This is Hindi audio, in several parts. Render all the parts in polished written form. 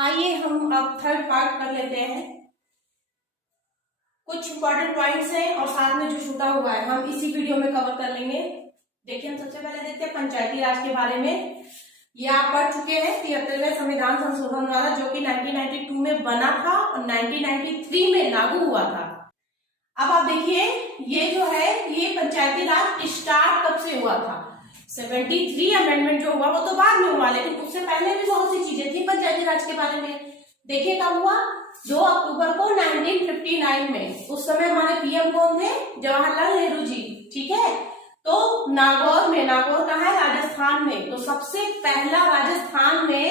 आइए हम अब थर्ड पार्ट कर लेते हैं। कुछ इंपॉर्टेंट पॉइंट्स हैं और साथ में जो छूटा हुआ है हम इसी वीडियो में कवर कर लेंगे। देखिए, हम सबसे पहले देखते हैं पंचायती राज के बारे में। ये आप पढ़ चुके हैं 73वें संविधान संशोधन द्वारा, जो कि 1992 में बना था और 1993 में लागू हुआ था। अब आप देखिए, ये जो है ये पंचायती राज स्टार्ट कब से हुआ था। 73 अमेंडमेंट जो हुआ वो तो बाद में हुआ, लेकिन उससे पहले भी बहुत सी चीजें थी पंचायती राज के बारे में। देखिए कब हुआ, 2 अक्टूबर को 1959 में। उस समय हमारे पीएम कौन थे? जवाहरलाल नेहरू जी। ठीक है, तो नागौर में, नागौर कहाँ है? राजस्थान में। तो सबसे पहला राजस्थान में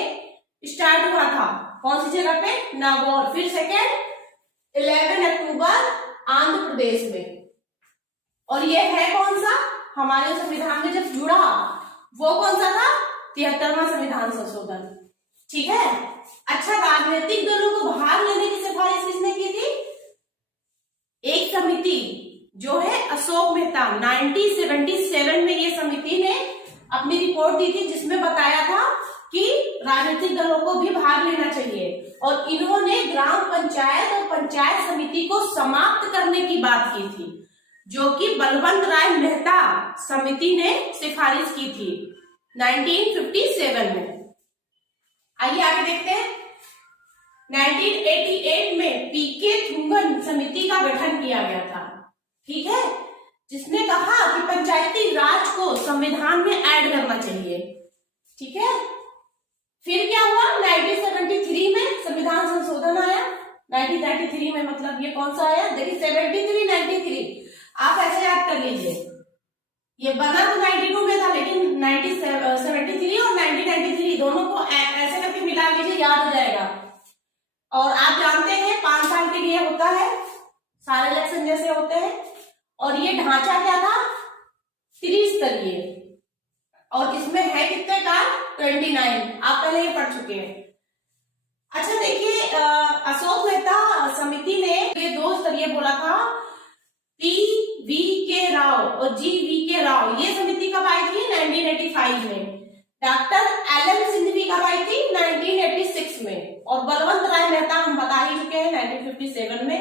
स्टार्ट हुआ था। कौन सी जगह पे? नागौर। फिर सेकेंड 11 अक्टूबर आंध्र प्रदेश में। और ये है कौन सा? हमारे संविधान में जब जुड़ा वो कौन सा था? 73वां संविधान संशोधन। ठीक है। अच्छा, राजनीतिक दलों को भाग लेने की सिफारिश किसने की थी? एक समिति जो है अशोक मेहता, 1977 में ये समिति ने अपनी रिपोर्ट दी थी, जिसमें बताया था कि राजनीतिक दलों को भी भाग लेना चाहिए। और इन्होंने ग्राम पंचायत और पंचायत समिति को समाप्त करने की बात की थी, जो कि बलवंत राय मेहता समिति ने सिफारिश की थी 1957 में। आइए आगे देखते हैं। 1988 में पीके थुंगन समिति का गठन किया गया था। ठीक है, जिसने कहा कि पंचायती राज को संविधान में ऐड करना चाहिए। ठीक है, फिर क्या हुआ? 1973 में संविधान संशोधन आया। 1993 में, मतलब ये कौन सा आया? देखिए 73, 93 आप ऐसे याद कर लीजिए। ये बना तो 92 में था, लेकिन 1973 और 1993 दोनों को ऐसे करके मिला लीजिए, याद हो जाएगा। और आप जानते हैं 5 साल के लिए होता है, सारे इलेक्शन जैसे होते हैं। और ये ढांचा क्या था? त्रिस्तरीय। और इसमें है कितने काल? 29। आप पहले ये पढ़ चुके हैं। अच्छा देखिए, अशोक मेहता समिति ने ये 2 स्तरीय बोला था। पी.वी.के. राव और जी.वी.के. राव, ये समिति कब आई थी? 1985 में। Doctor LN. सिंघवी कब आई थी? 1986 में। और बलवंत राय मेहता हम बता ही चुके हैं 1957 में।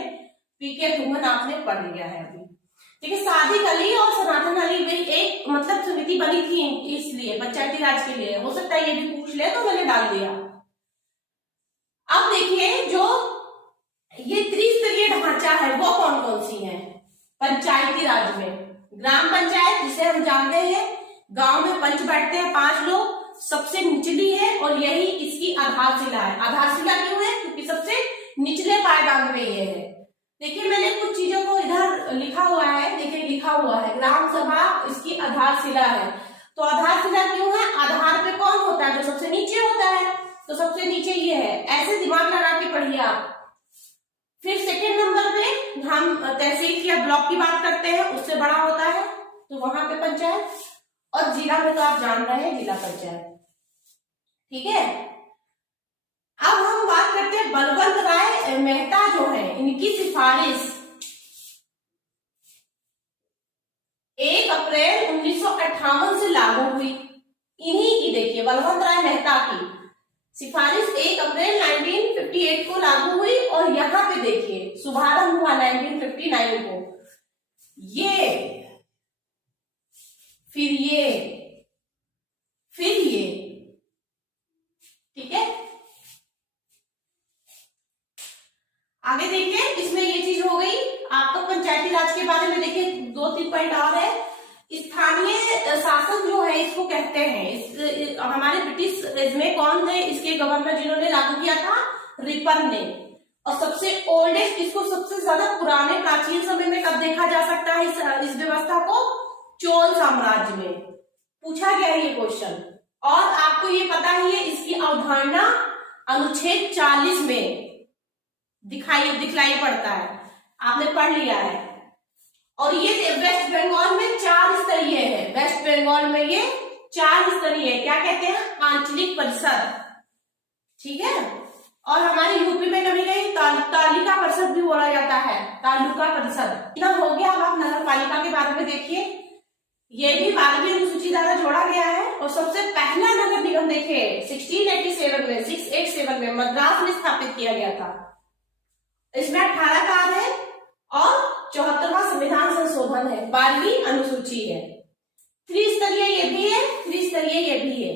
पीके थुंगन आपने पढ़ लिया है अभी। ठीक है, सादिक अली और सनातन अली भी एक मतलब समिति बनी थी इसलिए पंचायती राज के लिए। हो सकता है ये भी पूछ ले, तो मैंने डाल दिया। अब देखिए, जो ये त्रिस्तरीय ढांचा है वो कौन कौन सी है पंचायती राज में? ग्राम पंचायत, जिसे हम जानते हैं गांव में पंच बैठते हैं 5 लोग, सबसे निचली है और यही इसकी आधारशिला है। आधारशिला क्यों है? क्योंकि सबसे निचले पायदान पे ये है। देखिए, मैंने कुछ चीजों को इधर लिखा हुआ है। देखिए लिखा हुआ है ग्राम सभा इसकी आधारशिला है। तो आधारशिला क्यों है? आधार पे कौन होता है? जो सबसे नीचे होता है। तो सबसे नीचे ये है, ऐसे दिमाग लगा के पढ़िए आप। फिर सेकेंड नंबर पे हम तहसील की या ब्लॉक की बात करते हैं, उससे बड़ा होता है तो वहां पे पंचायत। और जिला में तो आप जान रहे हैं, जिला पंचायत। ठीक है, अब हम बात करते हैं बलवंत राय मेहता जो है, इनकी सिफारिश 1 अप्रैल 1958 से लागू हुई। इन्हीं की, देखिए बलवंत राय मेहता की सिफारिश 1 अप्रैल 1958 को लागू हुई। और यहां पे देखिए शुभारंभ हुआ 1959 को। ये फिर ये, फिर ये। ठीक है, आगे देखिए, इसमें ये चीज हो गई आपका पंचायती राज के बारे में। देखिए 2-3 पॉइंट और है। स्थानीय शासन जो है इसको कहते हैं। हमारे ब्रिटिश में कौन थे इसके गवर्नर जिन्होंने लागू किया था? रिपन ने। और सबसे ओल्डेस्ट, इसको सबसे ज्यादा पुराने प्राचीन समय में कब देखा जा सकता है इस व्यवस्था को? चोल साम्राज्य में। पूछा गया है ये क्वेश्चन। और आपको ये पता ही है, इसकी अवधारणा अनुच्छेद 40 में दिखलाई पड़ता है, आपने पढ़ लिया है। और ये वेस्ट बंगाल में 4 स्तरीय है। वेस्ट बंगाल में ये 4 स्तरीय है। क्या कहते हैं? आंचलिक परिषद। ठीक है, और हमारे यूपी में कभी कहीं तालिका परिषद भी बोला जाता है, तालुका परिषद। इतना हो गया। अब आप नगर पालिका के बारे में देखिए। ये भी 12वीं अनुसूची द्वारा जोड़ा गया है। और सबसे पहला नगर निगम देखिए 687 में मद्रास में स्थापित किया गया था। इसमें 18 कार्य है और 74वां संविधान संशोधन है, 12वीं अनुसूची है। त्रिस्तरीय ये भी है, त्रिस्तरीय ये भी है।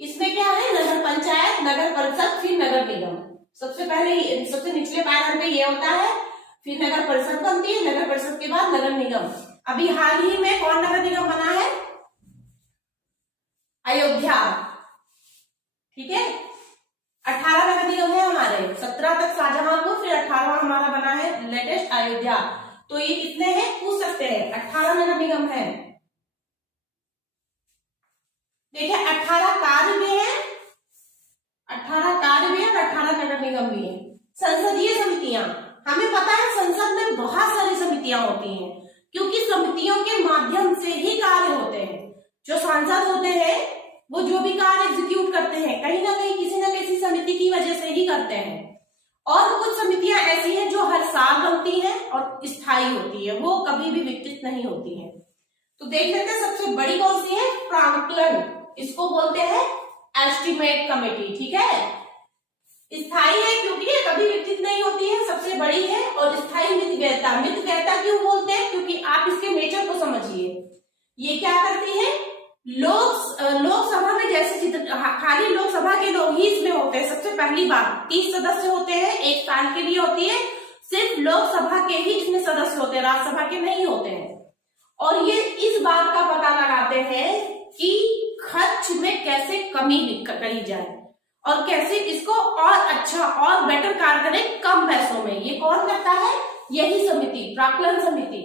इसमें क्या है, नगर पंचायत, नगर परिषद, फिर नगर निगम। सबसे पहले सबसे निचले पायदान पे ये होता है, फिर नगर परिषद बनती है, नगर परिषद के बाद नगर निगम। अभी हाल ही में कौन नगर निगम बना है, अयोध्या, ठीक है। 18 नगर निगम है हमारे, 17 तक शाहजहांपुर, फिर 18वां हमारा बना है लेटेस्ट अयोध्या। तो ये कितने हैं पूछ सकते हैं, 18 नगर निगम है। देखिए 18 कार्य भी है, 18 कार्य भी है और 18 नगर निगम भी है। संसदीय समितियां, हमें पता है संसद में बहुत सारी समितियां होती हैं, क्योंकि समितियों के माध्यम से ही कार्य होते हैं। जो सांसद होते हैं वो जो भी कार्य एग्जीक्यूट करते हैं कहीं ना कहीं किसी न किसी समिति की वजह से ही करते हैं। और कुछ समितियां ऐसी हैं जो हर साल बनती हैं और स्थायी होती है, वो कभी भी विकसित नहीं होती है। तो देख लेते हैं सबसे बड़ी कौन सी है, प्रांकलन, इसको बोलते हैं एस्टिमेट कमेटी, ठीक है। स्थायी है क्योंकि ये कभी विकसित नहीं होती है, सबसे बड़ी है। और स्थायी मितव्ययिता, मितव्ययिता क्यों बोलते हैं, क्योंकि आप इसके नेचर को समझिए। ये क्या करती है, लोकसभा में जैसे खाली लोकसभा के लोग ही इसमें होते हैं। सबसे पहली बात 30 सदस्य होते हैं, 1 साल के लिए होती है, सिर्फ लोकसभा के ही इसमें सदस्य होते हैं, राज्यसभा के नहीं होते हैं। और ये इस बात का पता लगाते हैं कि खर्च में कैसे कमी करी जाए और कैसे इसको और अच्छा और बेटर कार्य करें कम पैसों में। ये कौन करता है, यही समिति, प्राक्कलन समिति।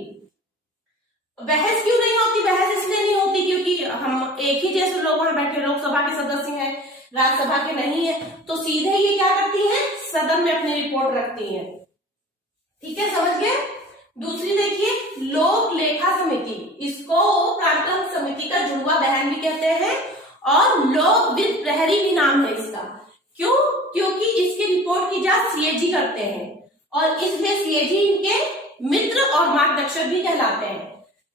बहस क्यों नहीं होती, बहस इसलिए नहीं होती क्योंकि हम एक ही जैसे लोग वहां बैठे, लोकसभा के सदस्य हैं, राज्यसभा के नहीं है, तो सीधे ये क्या करती है, सदन में अपनी रिपोर्ट रखती है, ठीक है, समझ गए। दूसरी देखिए लोक लेखा समिति, इसको प्राक्कलन समिति का जुड़वा बहन भी कहते हैं और लोक वित्त प्रहरी भी नाम है इसका। क्यों, क्योंकि इसकी रिपोर्ट की जांच सीएजी करते हैं और इसलिए सीएजी इनके मित्र और मार्गदर्शक भी कहलाते हैं।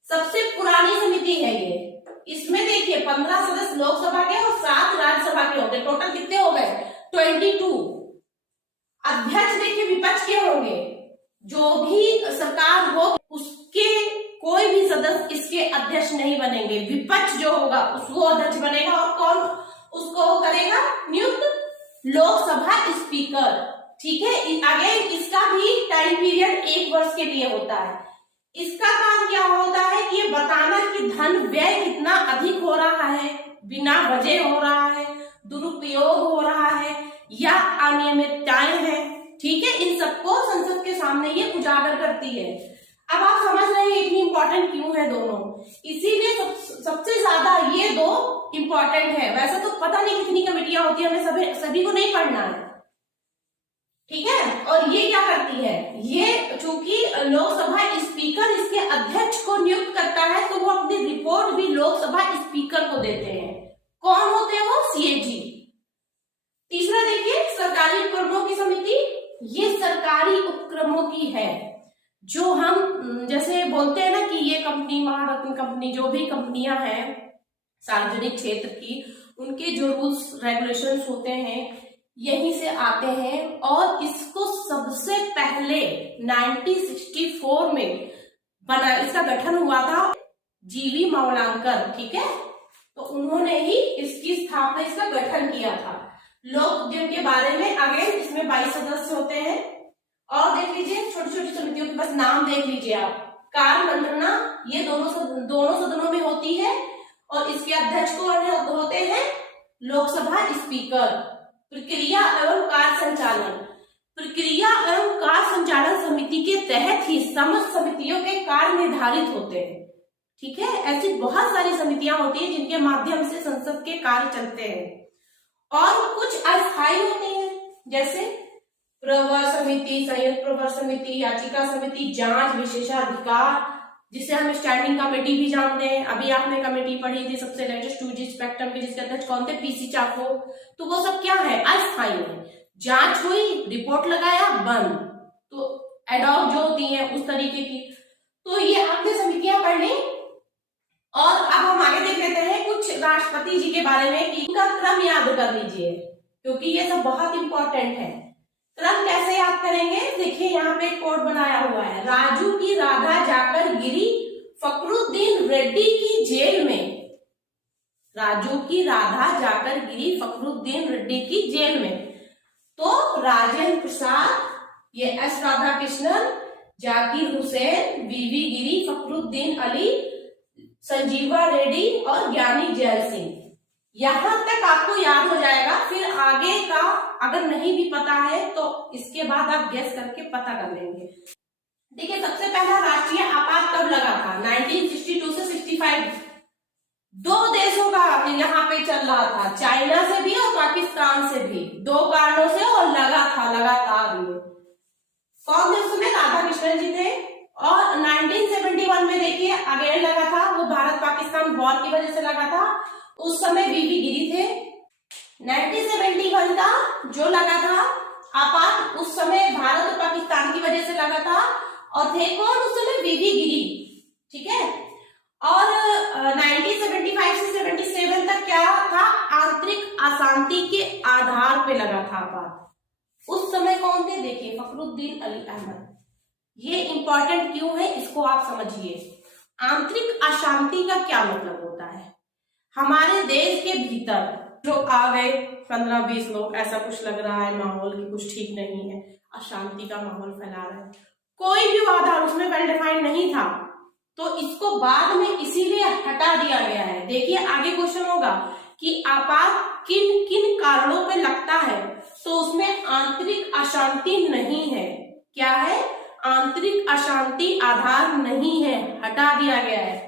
सबसे पुरानी समिति है ये। इसमें देखिए 15 सदस्य लोकसभा के और 7 राज्यसभा के होंगे, टोटल कितने हो गए 22। अध्यक्ष देखिए विपक्ष के होंगे, जो भी सरकार हो उसके कोई भी सदस्य इसके अध्यक्ष नहीं बनेंगे, विपक्ष जो होगा उसको अध्यक्ष बनेगा। और कौन उसको करेगा नियुक्त, लोकसभा स्पीकर, ठीक है। आगे इसका भी टाइम पीरियड 1 वर्ष के लिए होता है। इसका काम क्या होता है कि ये बताना कि धन व्यय कितना अधिक हो रहा है, बिना वजह हो रहा है, दुरुपयोग हो रहा है या अनियमितताएं हैं, ठीक है। इन सबको संसद के सामने ये उजागर करती है। अब आप समझ रहे हैं इतनी इंपॉर्टेंट क्यों है दोनों, इसीलिए सबसे ज्यादा ये 2 इंपॉर्टेंट है। वैसे तो पता नहीं कितनी कमेटियां होती है, हमें सभी को नहीं पढ़ना है, ठीक है। और ये क्या करती है, ये चूंकि लोकसभा स्पीकर इसके अध्यक्ष को नियुक्त करता है, तो वो अपनी रिपोर्ट भी लोकसभा स्पीकर को देते हैं। कौन होते हैं वो, सीएजी। तीसरा देखिए सरकारी उपक्रमों की समिति, ये सरकारी उपक्रमों की है, जो हम जैसे बोलते हैं ना कि ये कंपनी, महारत्न कंपनी, जो भी कंपनियां हैं सार्वजनिक क्षेत्र की, उनके जो रूल्स रेगुलेशंस होते हैं यहीं से आते हैं। और इसको सबसे पहले 1964 में बना, इसका गठन हुआ था जीवी मावलांकर, ठीक है। तो उन्होंने ही इसकी स्थापना, इसका गठन किया था। लोक उद्यम के बारे में आगे इसमें 22 सदस्य होते हैं। और देख लीजिए छोटी छोटी समितियों के बस नाम देख लीजिए आप। कार्य मंत्रणा ये दोनों सदनों में होती है और इसके अध्यक्ष को होते हैं लोकसभा स्पीकर। प्रक्रिया एवं कार्य संचालन, प्रक्रिया एवं कार्य संचालन समिति के तहत ही समस्त समितियों के कार्य निर्धारित होते हैं, ठीक है। ऐसी बहुत सारी समितियां होती हैं जिनके माध्यम से संसद के कार्य चलते हैं। और कुछ अस्थायी होती हैं, जैसे प्रवर समिति, संयुक्त प्रवर समिति, याचिका समिति, जांच विशेषाधिकार, जिसे हम स्टैंडिंग कमेटी भी जानते हैं। अभी आपने कमेटी पढ़ी थी सबसे लेटेस्ट 2G स्पेक्ट्रम के, जिसके अध्यक्ष कौन थे, पीसी चाको। तो वो सब क्या है, अस्थायी है। जांच हुई, रिपोर्ट लगाया, बंद। तो एडॉक जो होती है उस तरीके की। तो ये आपने समितियां पढ़ ली। और अब हम आगे देख लेते हैं कुछ राष्ट्रपति जी के बारे में कि इनका क्रम याद कर लीजिए, क्योंकि ये सब बहुत इंपॉर्टेंट है। क्रम कैसे याद करेंगे, देखिए यहाँ पे कोड बनाया हुआ है। राजू की राधा जाकर गिरी फखरुद्दीन रेड्डी की जेल में। राजू की राधा जाकर गिरी फखरुद्दीन रेड्डी की जेल में। तो राजेंद्र प्रसाद, ये एस राधा कृष्णन, जाकिर हुसैन, बीवी गिरी, फखरुद्दीन अली, संजीवा रेड्डी और ज्ञानी जैल सिंह। यहां तक आपको याद हो जाएगा। फिर आगे का अगर नहीं भी पता है तो इसके बाद आप गेस करके पता कर लेंगे। देखिए, सबसे पहला राष्ट्रीय आपात कब लगा था? 1962 से 65। दो देशों का यहाँ पे चल रहा था, चाइना से भी और पाकिस्तान से भी। दो कारणों से और लगा था लगातार। ये कौन थे उसमें? राधा कृष्णन जी थे। और 1971 में देखिए अगेन लगा था, वो भारत पाकिस्तान वॉर की वजह से लगा था। उस समय बीबी गिरी थे। 1971 का जो लगा था आपात, उस समय भारत और पाकिस्तान की वजह से लगा था। और थे कौन उस समय? बीबी गिरी। ठीक है। और 1975 से 77 तक क्या था? आंतरिक अशांति के आधार पे लगा था आपात। उस समय कौन थे? देखिए, फखरुद्दीन अली अहमद। ये इंपॉर्टेंट क्यों है, इसको आप समझिए। आंतरिक अशांति का क्या मतलब होता है? हमारे देश के भीतर जो आ गए 15-20 लोग, ऐसा कुछ लग रहा है माहौल की कुछ ठीक नहीं है, अशांति का माहौल फैला रहे हैं, कोई भी आधार उसमें वेल डिफाइंड नहीं था, तो इसको बाद में इसीलिए हटा दिया गया है। देखिए आगे क्वेश्चन होगा कि आपात किन किन कारणों पे लगता है, तो उसमें आंतरिक अशांति नहीं है। क्या है? आंतरिक अशांति आधार नहीं है, हटा दिया गया है।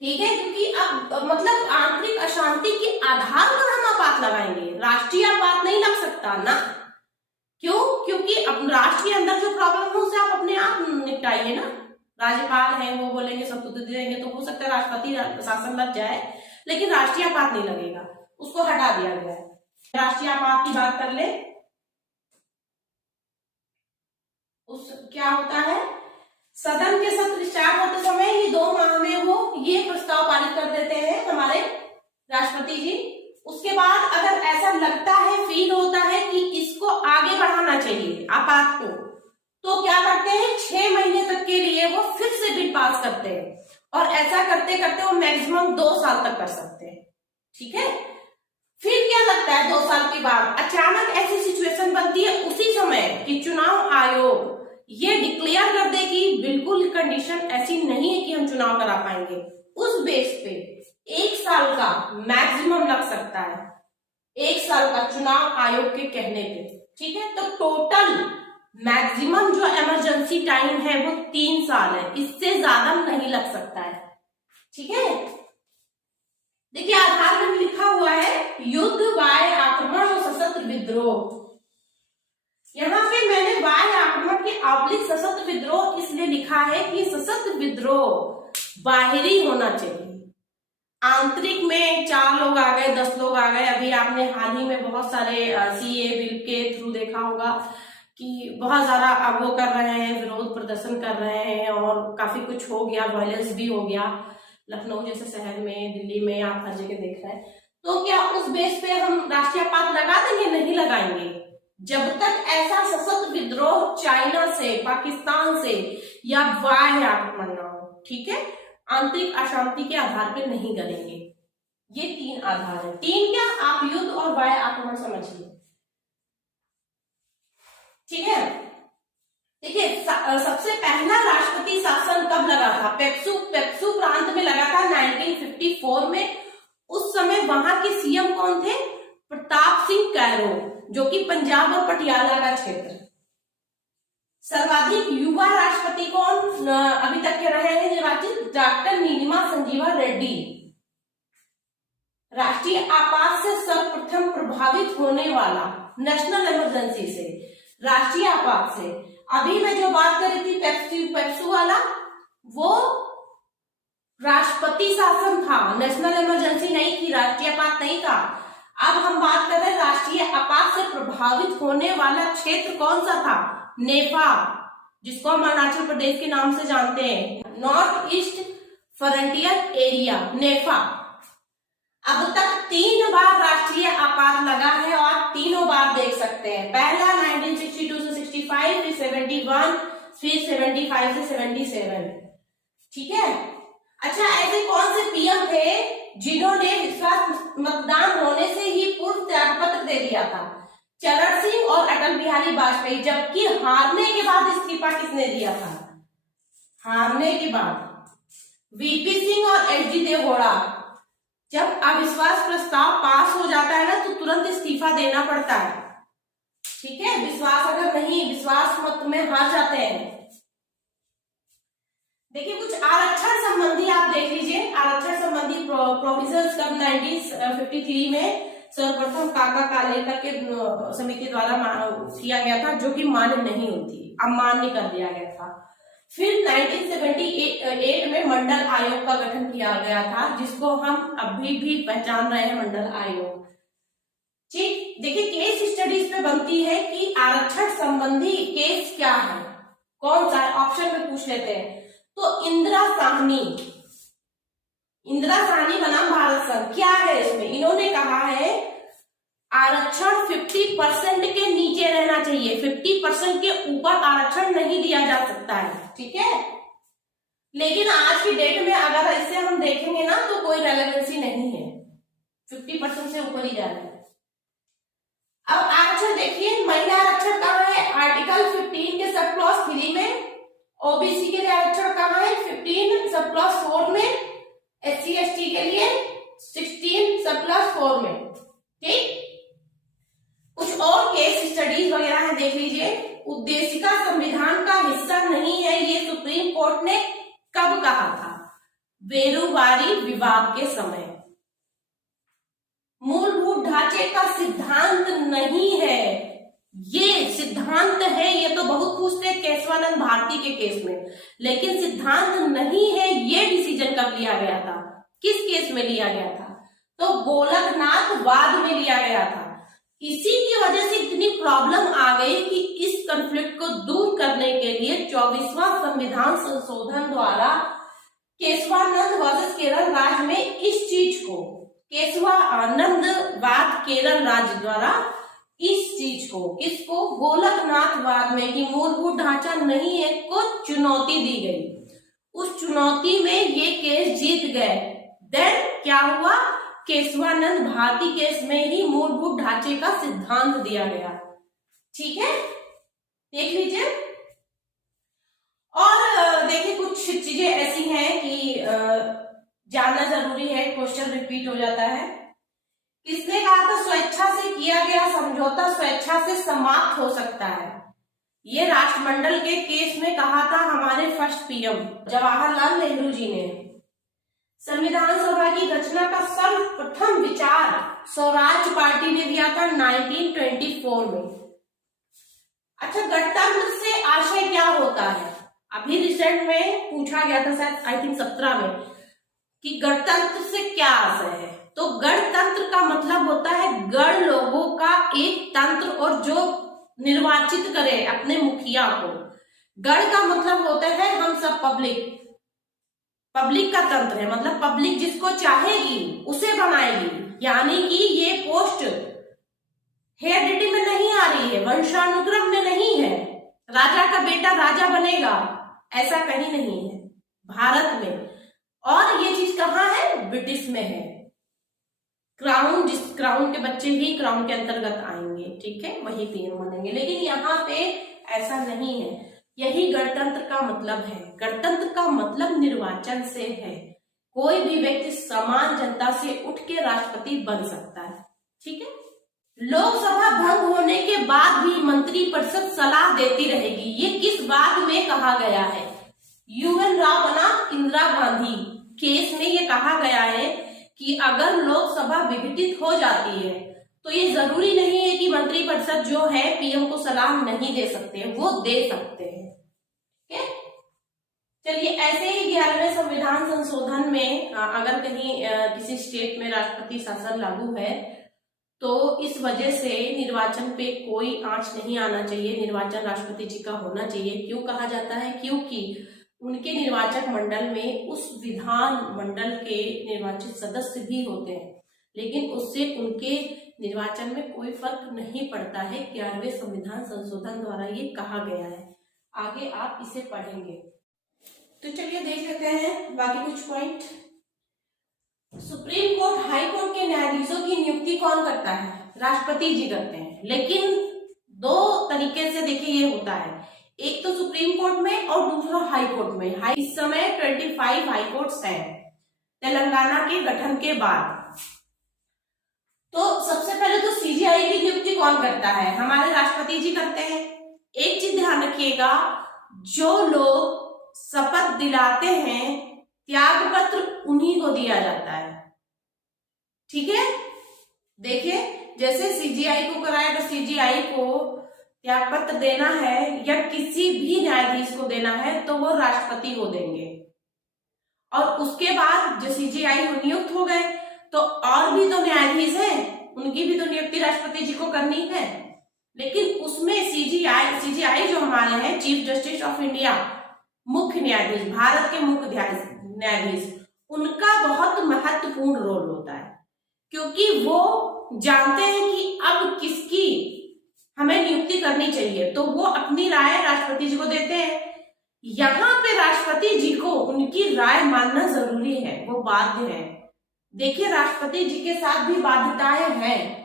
ठीक है, क्योंकि अब मतलब आंतरिक अशांति के आधार पर हम आपात लगाएंगे, राष्ट्रीय आपात नहीं लग सकता ना। क्यों? क्योंकि अब राष्ट्र के अंदर जो प्रॉब्लम है उसे आप अपने आप निपटाइए ना। राज्यपाल है, वो बोलेंगे सब कुछ दे देंगे, तो हो सकता है राष्ट्रपति शासन लग जाए, लेकिन राष्ट्रीय आपात नहीं लगेगा, उसको हटा दिया गया है। राष्ट्रीय आपात की बात कर ले, उस क्या होता है? सदन के सत्र स्टार्ट होते समय ही 2 माह में वो ये प्रस्ताव पारित कर देते हैं हमारे राष्ट्रपति जी। उसके बाद अगर ऐसा लगता है, फील होता है कि इसको आगे बढ़ाना चाहिए आपात को, तो क्या करते हैं? 6 महीने तक के लिए वो फिर से बिल पास करते हैं। और ऐसा करते करते वो मैक्सिमम 2 साल तक कर सकते हैं। ठीक है। फिर क्या लगता है 2 साल के बाद अचानक ऐसी सिचुएशन बनती है उसी समय कि चुनाव आयोग ये डिक्लेयर कर दे कि बिल्कुल कंडीशन ऐसी नहीं है कि हम चुनाव करा पाएंगे। उस बेस पे 1 साल का मैक्सिमम लग सकता है, 1 साल का चुनाव आयोग के कहने पे। ठीक है, तो टोटल मैक्सिमम जो इमरजेंसी टाइम है वो 3 साल है, इससे ज्यादा नहीं लग सकता है। ठीक है। देखिए आधार में लिखा हुआ है युद्ध, वाय आक्रमण और सशस्त्र विद्रोह। यहाँ पे मैंने वाय आक्रमण के ऑब्लिक सशस्त्र विद्रोह इसलिए लिखा है कि सशस्त्र विद्रोह बाहरी होना चाहिए। आंतरिक में 4 लोग आ गए, 10 लोग आ गए। अभी आपने हाल ही में बहुत सारे सीए बिल के थ्रू देखा होगा कि बहुत ज्यादा अब वो कर रहे हैं, विरोध प्रदर्शन कर रहे हैं और काफी कुछ हो गया, वायलेंस भी हो गया लखनऊ जैसे शहर में, दिल्ली में, आप हर जगह देख रहे हैं। तो क्या उस बेस पे हम राष्ट्रीय आपात लगा देंगे? नहीं लगाएंगे, जब तक ऐसा सशस्त्र विद्रोह चाइना से, पाकिस्तान से या बाह्य आक्रमण ना हो। ठीक है, आंतरिक अशांति के आधार पे नहीं करेंगे। ये 3 आधार है। 3 क्या? आप युद्ध और बाह्य आक्रमण समझिए। ठीक है। देखिए सबसे पहला राष्ट्रपति शासन कब लगा था? पेप्सू प्रांत में लगा था 1954 में। उस समय वहां के सीएम कौन थे? प्रताप सिंह कैरो, जो कि पंजाब और पटियाला का क्षेत्र। सर्वाधिक युवा राष्ट्रपति कौन अभी तक के रहे हैं निर्वाचित? डॉक्टर नीलिमा संजीवा रेड्डी। राष्ट्रीय आपात से सर्वप्रथम प्रभावित होने वाला, नेशनल इमरजेंसी से, राष्ट्रीय आपात से, अभी मैं जो बात कर रही थी पेप्सू वाला, वो राष्ट्रपति शासन था, नेशनल इमरजेंसी नहीं थी, राष्ट्रीय आपात नहीं था। अब हम बात कर रहे हैं राष्ट्रीय आपात से प्रभावित होने वाला क्षेत्र कौन सा था? नेपाल, जिसको हम अरुणाचल प्रदेश के नाम से जानते हैं। नॉर्थ ईस्ट फ्रंटियर एरिया नेफा। अब तक 3 बार राष्ट्रीय आपात लगा है और तीनों बार देख सकते हैं, पहला 1962 से 65, फिर 71, फिर 75 से 77। ठीक है। अच्छा, ऐसे कौन से पीएम थे जिन्होंने विश्वास मतदान होने से ही पूर्व त्यागपत्र दे दिया था? चरण सिंह और अटल बिहारी वाजपेयी। जबकि हारने के बाद इस्तीफा किसने दिया था? हारने के बाद वीपी सिंह और एचडी देवगौड़ा। जब अविश्वास प्रस्ताव पास हो जाता है ना तो तुरंत इस्तीफा देना पड़ता है। ठीक है, विश्वास मत में हार जाते हैं। देखिए कुछ आरक्षण संबंधी आप देख लीजिए। आरक्षण संबंधी प्रोविजंस कब 1953 में सर्वप्रथम काका कालेकर के समिति द्वारा किया गया था, जो कि मान्य नहीं हुई, अमान्य कर दिया गया था। फिर 1978 में मंडल आयोग का गठन किया गया था, जिसको हम अभी भी पहचान रहे हैं, मंडल आयोग। ठीक, देखिए केस स्टडीज पे बनती है कि आरक्षण संबंधी केस क्या है, कौन सा ऑप्शन में पूछ लेते हैं। तो इंदिरा साहनी बनाम भारत संघ, क्या है इसमें? इन्होंने कहा है आरक्षण 50% के नीचे रहना चाहिए, 50% के ऊपर आरक्षण नहीं दिया जा सकता है। ठीक है, लेकिन आज की डेट में अगर इससे हम देखेंगे ना तो कोई रेलेवेंसी नहीं है, 50% से ऊपर ही जा रहा है। अब आरक्षण देखिए, महिला आरक्षण कहाँ है? आर्टिकल 15 के सब क्लॉज 3 में। ओबीसी के लिए आरक्षण कहाँ है? 15 सब क्लॉज 4 में। SC ST के लिए 16 सब क्लॉज 4 में। ठीक, कुछ और केस स्टडीज वगैरह है, देख लीजिए। उद्देशिका संविधान का हिस्सा नहीं है, ये सुप्रीम कोर्ट ने कब कहा था? बेरुबारी विवाद के समय। मूलभूत ढांचे का सिद्धांत नहीं है, ये सिद्धांत है, ये तो बहुत पूछते हैं केशवानंद भारती के केस में, लेकिन सिद्धांत नहीं है। ये डिसीजन कब लिया गया था? किस केस में लिया गया था? तो गोलकनाथ वाद में लिया गया था। इसी की वजह से इतनी प्रॉब्लम आ गई कि इस कॉन्फ्लिक्ट को दूर करने के लिए 24वां संविधान संशोधन द्वारा केशवानंद वर्सेस केरल राज्य में इस चीज को, केशवानंद वाद केरल राज्य द्वारा इस चीज को, इसको गोलकनाथ वाद में कि मूलभूत ढांचा नहीं है को चुनौती दी गई। उस चुनौती में ये केस जीत गए। देन क्या हुआ? केशवानंद भारती केस में ही मूलभूत ढांचे का सिद्धांत दिया गया। ठीक है, देख लीजिए। और देखिए कुछ चीजें ऐसी हैं कि जानना जरूरी है, क्वेश्चन रिपीट हो जाता है। किसने कहा था स्वेच्छा से किया गया समझौता स्वेच्छा से समाप्त हो सकता है? ये राष्ट्रमंडल के केस में कहा था हमारे फर्स्ट पीएम जवाहरलाल नेहरू जी ने। संविधान सभा की रचना का सर्वप्रथम विचार स्वराज पार्टी ने दिया था 1924 में। अच्छा, गणतंत्र से आशय क्या होता है? अभी रिसेंट में पूछा गया था, शायद आई थिंक 17 में, कि गणतंत्र से क्या आशय है? तो गणतंत्र का मतलब होता है गण लोगों का एक तंत्र, और जो निर्वाचित करे अपने मुखिया को। गण का मतलब होता है हम सब पब्लिक, पब्लिक का तंत्र है, मतलब पब्लिक जिसको चाहेगी उसे बनाएगी। यानी कि ये पोस्ट हेरिडिटी में नहीं आ रही है, वंशानुक्रम में नहीं है, राजा का बेटा राजा बनेगा, ऐसा कहीं नहीं है भारत में। और ये चीज कहाँ है? ब्रिटिश में है। क्राउन, जिस क्राउन के बच्चे ही क्राउन के अंतर्गत आएंगे, ठीक है, वही पीएम बनेंगे। लेकिन यहाँ पे ऐसा नहीं है। यही गणतंत्र का मतलब है। गणतंत्र का मतलब निर्वाचन से है। कोई भी व्यक्ति समान जनता से उठ के राष्ट्रपति बन सकता है। ठीक है, लोकसभा भंग होने के बाद भी मंत्रिपरिषद सलाह देती रहेगी। ये किस बात में कहा गया है? UN राव बनाम इंदिरा गांधी केस में ये कहा गया है कि अगर लोकसभा विघटित हो जाती है तो ये जरूरी नहीं है कि मंत्रिपरिषद जो है पीएम को सलाह नहीं दे सकते, वो दे सकते हैं। ठीक है, चलिए, ऐसे ही 11वें संविधान संशोधन में अगर कहीं किसी स्टेट में राष्ट्रपति शासन लागू है तो इस वजह से निर्वाचन पे कोई आंच नहीं आना चाहिए, निर्वाचन राष्ट्रपति जी का होना चाहिए। क्यों कहा जाता है? क्योंकि उनके निर्वाचक मंडल में उस विधान मंडल के निर्वाचित सदस्य भी होते हैं, लेकिन उससे उनके निर्वाचन में कोई फर्क नहीं पड़ता है। 11वें संविधान संशोधन द्वारा ये कहा गया है। आगे आप इसे पढ़ेंगे। तो चलिए देख लेते हैं बाकी कुछ point. Supreme court, high court के न्यायाधीशों की नियुक्ति कौन करता है? राष्ट्रपति जी करते हैं, लेकिन दो तरीके से देखिए ये होता है, एक तो सुप्रीम कोर्ट में और दूसरा हाई कोर्ट में। इस समय 25 हाई कोर्ट्स हैं तेलंगाना के गठन के बाद। तो सबसे पहले तो सीजीआई की नियुक्ति कौन करता है? हमारे राष्ट्रपति जी करते हैं। एक चीज ध्यान रखिएगा, जो लोग शपथ दिलाते हैं त्याग पत्र उन्हीं को दिया जाता है, ठीक है। देखिए जैसे सीजीआई को कराया तो सीजीआई को त्याग पत्र देना है या किसी भी न्यायाधीश को देना है तो वो राष्ट्रपति को देंगे, और उसके बाद जो सीजीआई नियुक्त हो गए तो और भी तो न्यायाधीश हैं, उनकी भी तो नियुक्ति राष्ट्रपति जी को करनी है। लेकिन उसमें सीजीआई जो हमारे हैं, चीफ जस्टिस ऑफ इंडिया, मुख्य न्यायाधीश, भारत के मुख्य न्यायाधीश, उनका बहुत महत्वपूर्ण रोल होता है, क्योंकि वो जानते हैं कि अब किसकी हमें नियुक्ति करनी चाहिए, तो वो अपनी राय राष्ट्रपति जी को देते हैं। यहाँ पे राष्ट्रपति जी को उनकी राय मानना जरूरी है, वो बाध्य है। देखिए राष्ट्रपति जी के साथ भी बाध्यताएं हैं,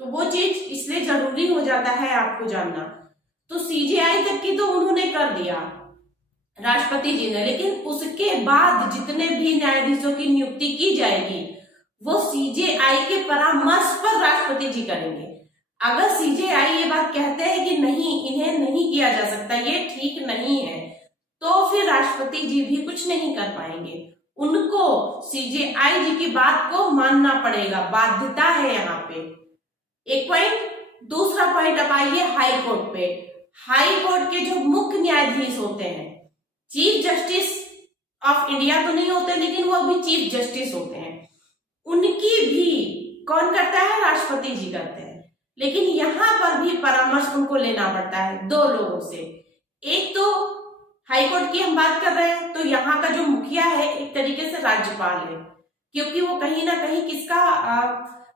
तो वो चीज इसलिए जरूरी हो जाता है आपको जानना। तो सीजीआई तक की तो उन्होंने कर दिया राष्ट्रपति जी ने, लेकिन उसके बाद जितने भी न्यायाधीशों की नियुक्ति की जाएगी वो सीजीआई के परामर्श पर राष्ट्रपति जी करेंगे। अगर सीजीआई ये बात कहते हैं कि नहीं, इन्हें नहीं किया जा सकता, ये ठीक नहीं है, तो फिर राष्ट्रपति जी भी कुछ नहीं कर पाएंगे। उनको सीजीआई जी की बात को मानना पड़ेगा, बाध्यता है यहाँ पे। एक पॉइंट। दूसरा पॉइंट अब आइए हाई कोर्ट पे। हाई कोर्ट के जो मुख्य न्यायाधीश होते हैं, चीफ जस्टिस ऑफ इंडिया तो नहीं होते, लेकिन वो भी चीफ जस्टिस होते हैं, उनकी भी कौन करता है? राष्ट्रपति जी करते हैं। लेकिन यहाँ पर भी परामर्श उनको लेना पड़ता है दो लोगों से। एक तो हाई कोर्ट की हम बात कर रहे हैं, तो यहाँ का जो मुखिया है एक तरीके से राज्यपाल है, क्योंकि वो कहीं ना कहीं किसका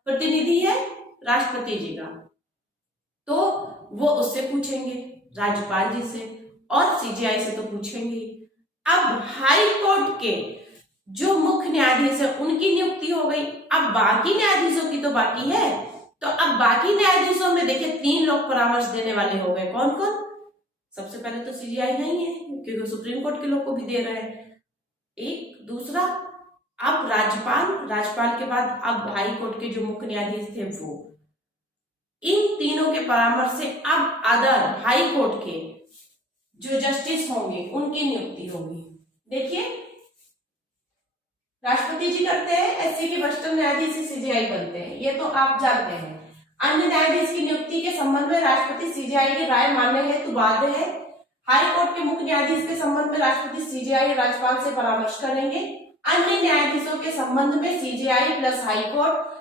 प्रतिनिधि है? राष्ट्रपति जी का। तो वो उससे पूछेंगे, राज्यपाल जी से, और सीजीआई से तो पूछेंगे। अब हाई कोर्ट के जो मुख्य न्यायाधीश है उनकी नियुक्ति हो गई, अब बाकी न्यायाधीशों की तो बाकी है। तो अब बाकी न्यायाधीशों में देखिए 3 लोग परामर्श देने वाले हो गए। कौन कौन? सबसे पहले तो सीजीआई नहीं है, क्योंकि सुप्रीम कोर्ट के लोग को भी दे रहे हैं। एक दूसरा, अब राज्यपाल के बाद अब हाई कोर्ट के जो मुख्य न्यायाधीश थे वो, इन तीनों के परामर्श से अब अदर हाई कोर्ट के जो जस्टिस होंगे उनकी नियुक्ति होगी। देखिए राष्ट्रपति जी करते हैं, एससी के वरिष्ठ न्यायाधीश सीजीआई बनते हैं, ये तो आप जानते हैं। अन्य न्यायाधीश की नियुक्ति के संबंध में राष्ट्रपति सीजीआई की राय मानने हेतु बाध्य है। हाई कोर्ट के मुख्य न्यायाधीश के संबंध में राष्ट्रपति सीजीआई राज्यपाल से परामर्श करेंगे। अन्य न्यायाधीशों के संबंध में सीजीआई प्लस हाई कोर्ट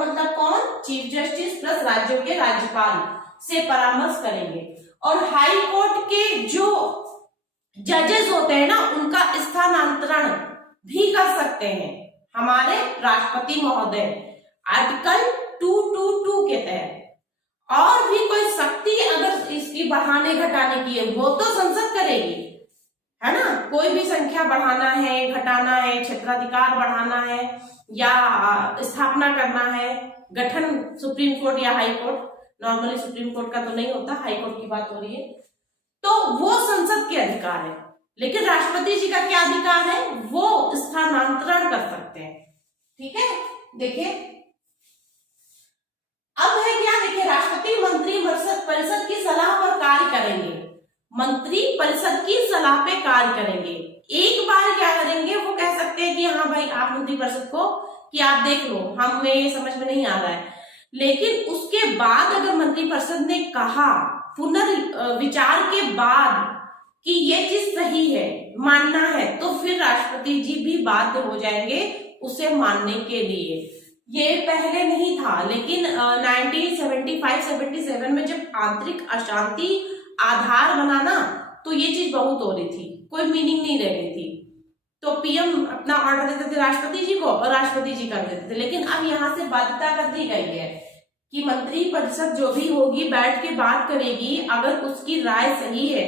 मतलब कौन? चीफ जस्टिस प्लस राज्यों के राज्यपाल से परामर्श करेंगे। और हाई कोर्ट के जो जजेस होते हैं ना, उनका स्थानांतरण भी कर सकते हैं हमारे राष्ट्रपति महोदय, आर्टिकल 222 के तहत। और भी कोई शक्ति अगर इसकी बढ़ाने घटाने की है वो तो संसद करेगी, है ना। कोई भी संख्या बढ़ाना है, घटाना है, क्षेत्राधिकार बढ़ाना है या स्थापना करना है, गठन सुप्रीम कोर्ट या high court, normally supreme court का तो नहीं होता, हाई कोर्ट की बात हो रही है, तो वो संसद के अधिकार है। लेकिन राष्ट्रपति जी का क्या अधिकार है? वो स्थानांतरण कर सकते हैं, ठीक है। देखिए अब है क्या, देखिए राष्ट्रपति मंत्री परिषद की सलाह पर कार्य करेंगे, मंत्री परिषद की सलाह पे कार्य करेंगे। एक बार क्या करेंगे, वो कह सकते हैं कि हाँ भाई आप मंत्री परिषद को कि आप देख लो, हमें ये समझ में नहीं आ रहा है। लेकिन उसके बाद अगर मंत्री परिषद ने कहा पुनर्विचार के बाद कि ये चीज सही है, मानना है, तो फिर राष्ट्रपति जी भी बाध्य हो जाएंगे उसे मानने के लिए। ये पहले नहीं था, लेकिन 1975-77 में जब आंतरिक अशांति आधार बनाना, तो ये चीज बहुत हो रही थी। कोई मीनिंग नहीं रह गई थी। तो पीएम अपना ऑर्डर देते थे राष्ट्रपति जी को और राष्ट्रपति जी कर देते थे। लेकिन अब यहाँ से बाध्यता कर दी गई है कि मंत्री परिषद जो भी होगी बैठ के बात करेगी, अगर उसकी राय सही है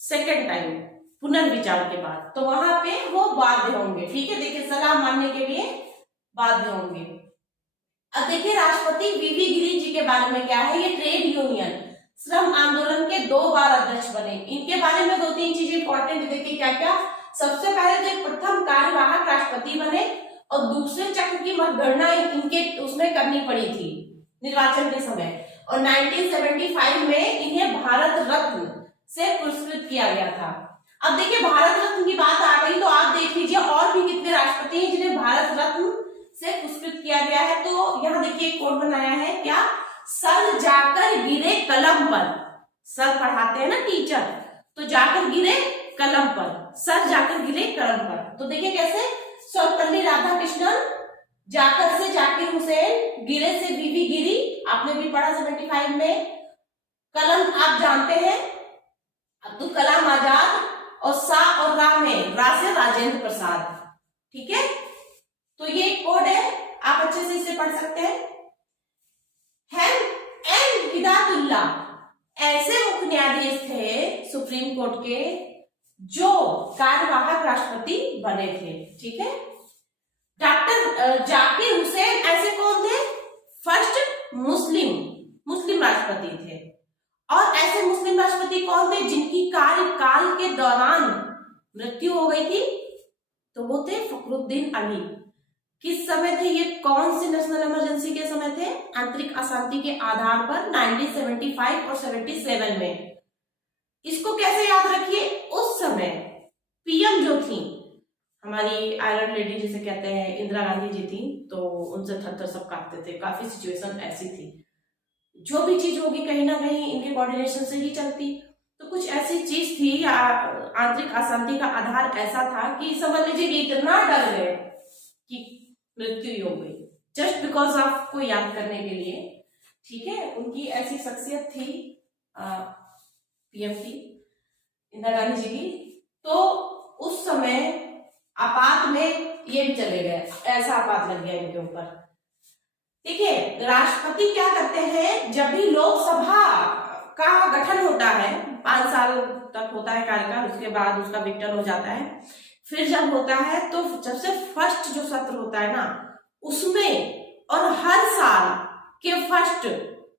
सेकंड टाइम पुनर्विचार के बाद तो वहां पे वो बाध्य होंगे। ठीक है, देखिए सलाह मानने के लिए बाध्य होंगे। अब देखिए राष्ट्रपति वीवी गिरी जी के बारे में क्या है, ये ट्रेड यूनियन श्रम आंदोलन के 2 बार अध्यक्ष बने। इनके बारे में 2-3 चीजें इंपॉर्टेंट देखिए क्या क्या। सबसे पहले तो प्रथम कार्यवाहक राष्ट्रपति बने और दूसरे चक्र की मतगणना इनके उसमें करनी पड़ी थी निर्वाचन के समय, और 1975 में इन्हें भारत रत्न से पुरस्कृत किया गया था। अब देखिए भारत रत्न की बात आ गई तो आप देख लीजिए और भी कितने राष्ट्रपति हैं जिन्हें भारत रत्न से पुरस्कृत किया गया है। तो यहाँ देखिए एक कोड बनाया है क्या, सर जाकर गिरे कलम पर। सर पढ़ाते हैं ना टीचर, तो जाकर गिरे कलम पर, सर जाकर गिरे कलम पर। तो देखिए कैसे, सर्वपल्ली राधाकृष्णन, जाकर से जाकिर हुसैन, गिरे से बीबी गिरी, आपने भी पढ़ा 75 में। कलम आप जानते हैं अब्दुल कलाम आजाद, और सा और रा में रा से राजेंद्र प्रसाद। ठीक है, तो ये कोड है, आप अच्छे से इसे पढ़ सकते हैं। एम हिदायतुल्ला ऐसे मुख्य न्यायाधीश थे सुप्रीम कोर्ट के जो कार्यवाहक राष्ट्रपति बने थे। ठीक है, डॉक्टर जाकिर हुसैन ऐसे कौन थे, फर्स्ट मुस्लिम राष्ट्रपति थे। और ऐसे मुस्लिम राष्ट्रपति कौन थे जिनकी कार्यकाल के दौरान मृत्यु हो गई थी, तो वो थे फखरुद्दीन अली। किस समय थे ये, कौन सी नेशनल इमरजेंसी के समय थे, आंतरिक अशांति के आधार पर 1975 और 77 में। इसको कैसे याद रखिए, उस समय पीएम जो थी हमारी आयरन लेडी जिसे कहते हैं इंदिरा गांधी जी थी, तो उनसे थर-थर सब कांपते थे। काफी सिचुएशन ऐसी थी, जो भी चीज होगी कहीं ना कहीं इनके कोऑर्डिनेशन से ही चलती। तो कुछ ऐसी चीज थी, आंतरिक अशांति का आधार ऐसा था कि समझ लीजिए कि इतना डर गए कि मृत्यु हो गई, जस्ट बिकॉज ऑफ को याद करने के लिए। ठीक है, उनकी ऐसी शख्सियत थी पीएम की इंदिरा गांधी जी की। तो उस समय आपात में ये भी चले गए, ऐसा आपात लग गया इनके ऊपर। देखिए राष्ट्रपति क्या करते हैं, जब भी लोकसभा का गठन होता है, 5 साल तक होता है कार्यकाल, उसके बाद उसका विघटन हो जाता है। फिर जब होता है तो जब से फर्स्ट जो सत्र होता है ना उसमें, और हर साल के फर्स्ट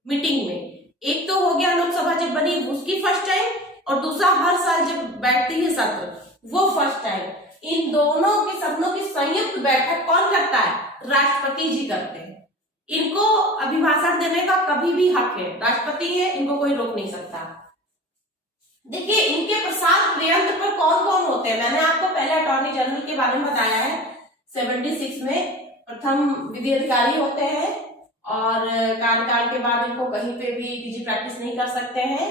मीटिंग में, एक तो हो गया लोकसभा जब बनी उसकी फर्स्ट टाइम, और दूसरा हर साल जब बैठती है सत्र वो फर्स्ट टाइम। इन दोनों के सदनों की संयुक्त बैठक कौन करता है, राष्ट्रपति जी करते हैं। इनको अभिभाषण देने का कभी भी हक है, राष्ट्रपति है, इनको कोई रोक नहीं सकता। देखिए इनके प्रसाद पर्यंत पर कौन कौन होते हैं, मैंने आपको पहले अटॉर्नी जनरल के बारे में बताया है। 76 में प्रथम विधि अधिकारी होते हैं और कार्यकाल के बाद इनको कहीं पे भी निजी प्रैक्टिस नहीं कर सकते हैं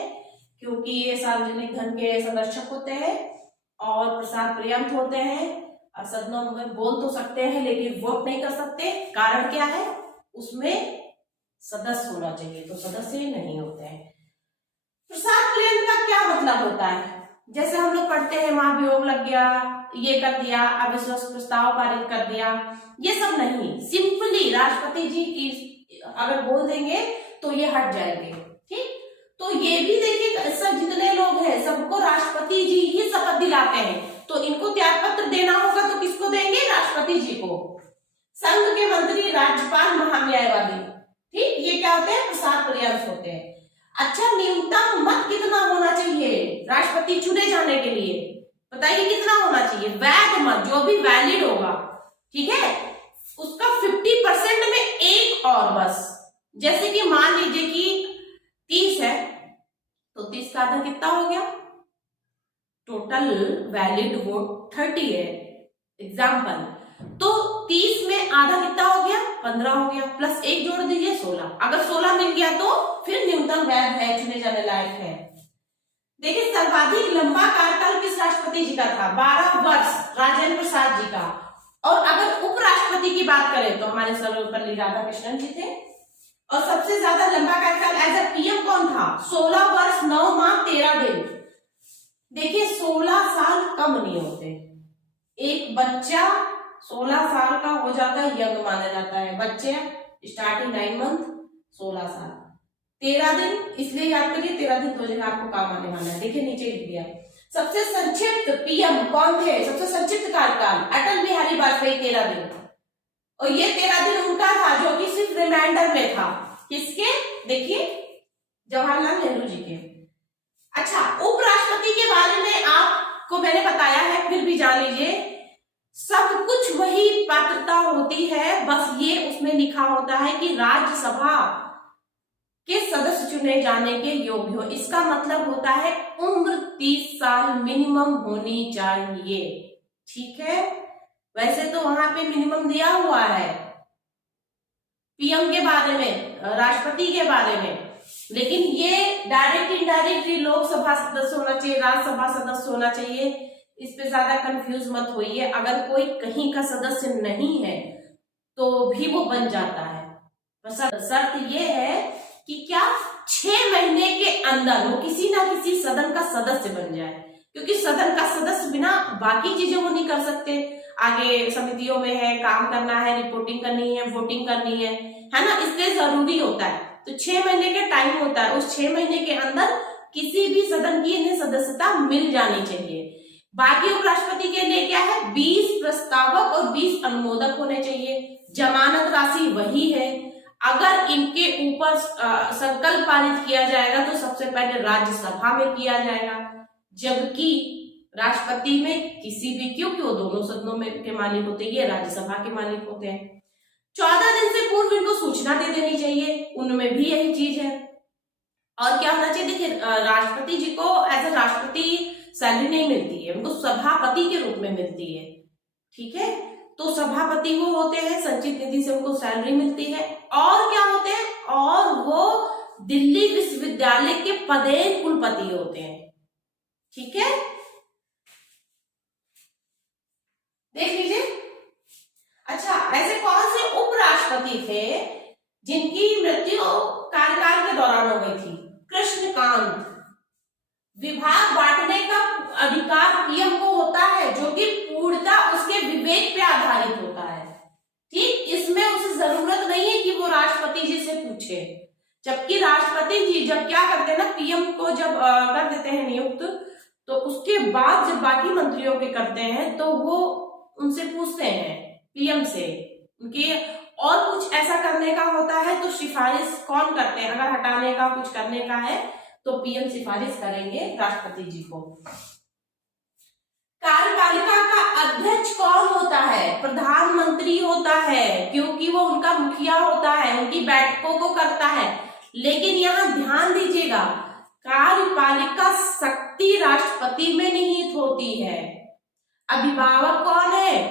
क्योंकि ये सार्वजनिक धन के संरक्षक होते हैं। और प्रसाद पर्यंत होते हैं, सदनों में बोल तो सकते हैं लेकिन वोट नहीं कर सकते। कारण क्या है, उसमें सदस्य होना चाहिए, तो सदस्य नहीं होते हैं। प्रसाद पर्यंत का क्या मतलब होता है, जैसे हम लोग पढ़ते हैं महाभियोग लग गया, ये कर दिया, अविश्वास प्रस्ताव पारित कर दिया, ये सब नहीं। सिंपली राष्ट्रपति जी की अगर बोल देंगे तो ये हट जाएंगे। ठीक, तो ये भी देखिए सब जितने लोग हैं सबको राष्ट्रपति जी ही शपथ दिलाते हैं, तो इनको त्याग पत्र देना होगा तो किसको देंगे, राष्ट्रपति जी को। संघ के मंत्री, राज्यपाल, महान्यायवादी, ठीक, ये क्या होते हैं, प्रसाद पर्यंत होते हैं। अच्छा, न्यूनतम मत कितना होना चाहिए राष्ट्रपति चुने जाने के लिए, बताइए कितना होना चाहिए, वैध मत, जो भी वैलिड होगा, ठीक है, उसका 50% में एक और बस। जैसे कि मान लीजिए कि 30 है तो 30 का आधा कितना हो गया, टोटल वैलिड वोट 30 है एग्जाम्पल, तो 30 में आधा कितना हो गया, 15 हो गया, प्लस 1 जोड़ दीजिए 16। अगर 16 मिल गया तो फिर न्यूनतम वैध है, चुने जाने लायक है। देखिए सर्वाधिक लंबा कार्यकाल किस राष्ट्रपति जी का था, 12 वर्ष राजेंद्र प्रसाद जी का। और अगर उपराष्ट्रपति की बात करें तो हमारे सर्वपल्ली राधाकृष्णन जी थे। और सबसे ज्यादा लंबा कार्यकाल एज ए पीएम कौन था, 16 वर्ष 9 माह 13 दिन। देखिए 16 साल कम नहीं होते। एक बच्चा 16 साल का हो जाता है, यंग माना जाता है। बच्चे स्टार्टिंग 9 मंथ 16 साल। 13 दिन इसलिए याद करिए, 13 दिन तो जगह आपको काम आने वाला है। देखिए नीचे लिख दिया, सबसे संक्षिप्त पीएम कौन थे? सबसे संक्षिप्त कार्यकाल अटल बिहारी वाजपेयी 13 दिन। और ये 13 दिन उनका था जो कि सिर्फ रिमाइंडर में था। किसके? देखिए जवाहरलाल नेहरू जी के। अच्छा, उपराष्ट्रपति के बारे में आपको मैंने बताया है, फिर भी जान लीजिए। सब कुछ वही पात्रता होती है, बस ये उसमें लिखा होता है कि राज्यसभा के सदस्य चुने जाने के योग्य हो। इसका मतलब होता है उम्र 30 साल मिनिमम होनी चाहिए। ठीक है, वैसे तो वहां पे मिनिमम दिया हुआ है पीएम के बारे में, राष्ट्रपति के बारे में, लेकिन ये डायरेक्ट इनडायरेक्टली लोकसभा सदस्य होना चाहिए, राज्यसभा सदस्य होना चाहिए। इस पे ज्यादा कंफ्यूज मत होइए। अगर कोई कहीं का सदस्य नहीं है तो भी वो बन जाता है। शर्त ये है कि क्या 6 महीने के अंदर वो किसी ना किसी सदन का सदस्य बन जाए, क्योंकि सदन का सदस्य बिना बाकी चीजें वो नहीं कर सकते। आगे समितियों में है, काम करना है, रिपोर्टिंग करनी है, वोटिंग करनी है ना, इसलिए जरूरी होता है। तो 6 महीने का टाइम होता है, उस 6 महीने के अंदर किसी भी सदन की इन्हें सदस्यता मिल जानी चाहिए। बाकी उपराष्ट्रपति के लिए क्या है, 20 प्रस्तावक और 20 अनुमोदक होने चाहिए। जमानत राशि वही है। अगर इनके ऊपर संकल्प पारित किया जाएगा तो सबसे पहले राज्यसभा में किया जाएगा, जबकि राष्ट्रपति में किसी भी, क्योंकि वो दोनों सदनों में के मालिक होते हैं, ये राज्यसभा के मालिक होते हैं। 14 दिन से पूर्व इनको सूचना दे देनी चाहिए, उनमें भी यही चीज है। और क्या होना चाहिए, देखिए राष्ट्रपति जी को एज ए राष्ट्रपति सैलरी नहीं मिलती है, उनको सभापति के रूप में मिलती है। ठीक है, तो सभापति वो होते हैं, संचित निधि से उनको सैलरी मिलती है। और क्या होते हैं, और वो दिल्ली विश्वविद्यालय के पदेन कुलपति होते हैं। ठीक है, देख लीजिए। अच्छा, ऐसे कौन से उपराष्ट्रपति थे जिनकी मृत्यु कार्यकाल के दौरान हो गई थी? कृष्णकांत। विभाग बांटने का अधिकार पीएम को होता है, जो कि पूर्णतः उसके विवेक पे आधारित होता है। ठीक, इसमें उसे जरूरत नहीं है कि वो राष्ट्रपति जी से पूछे। जबकि राष्ट्रपति जी जब क्या करते हैं ना, पीएम को जब कर देते हैं नियुक्त, तो उसके बाद जब बाकी मंत्रियों के करते हैं तो वो उनसे पूछते हैं पीएम से उनके, और कुछ ऐसा करने का होता है तो सिफारिश कौन करते हैं? अगर हटाने का कुछ करने का है तो पीएम सिफारिश करेंगे राष्ट्रपति जी को। कार्यपालिका का अध्यक्ष कौन होता है? प्रधानमंत्री होता है, क्योंकि वो उनका मुखिया होता है, उनकी बैठकों को करता है। लेकिन यहाँ ध्यान दीजिएगा, कार्यपालिका शक्ति राष्ट्रपति में निहित होती है। अभिभावक कौन है?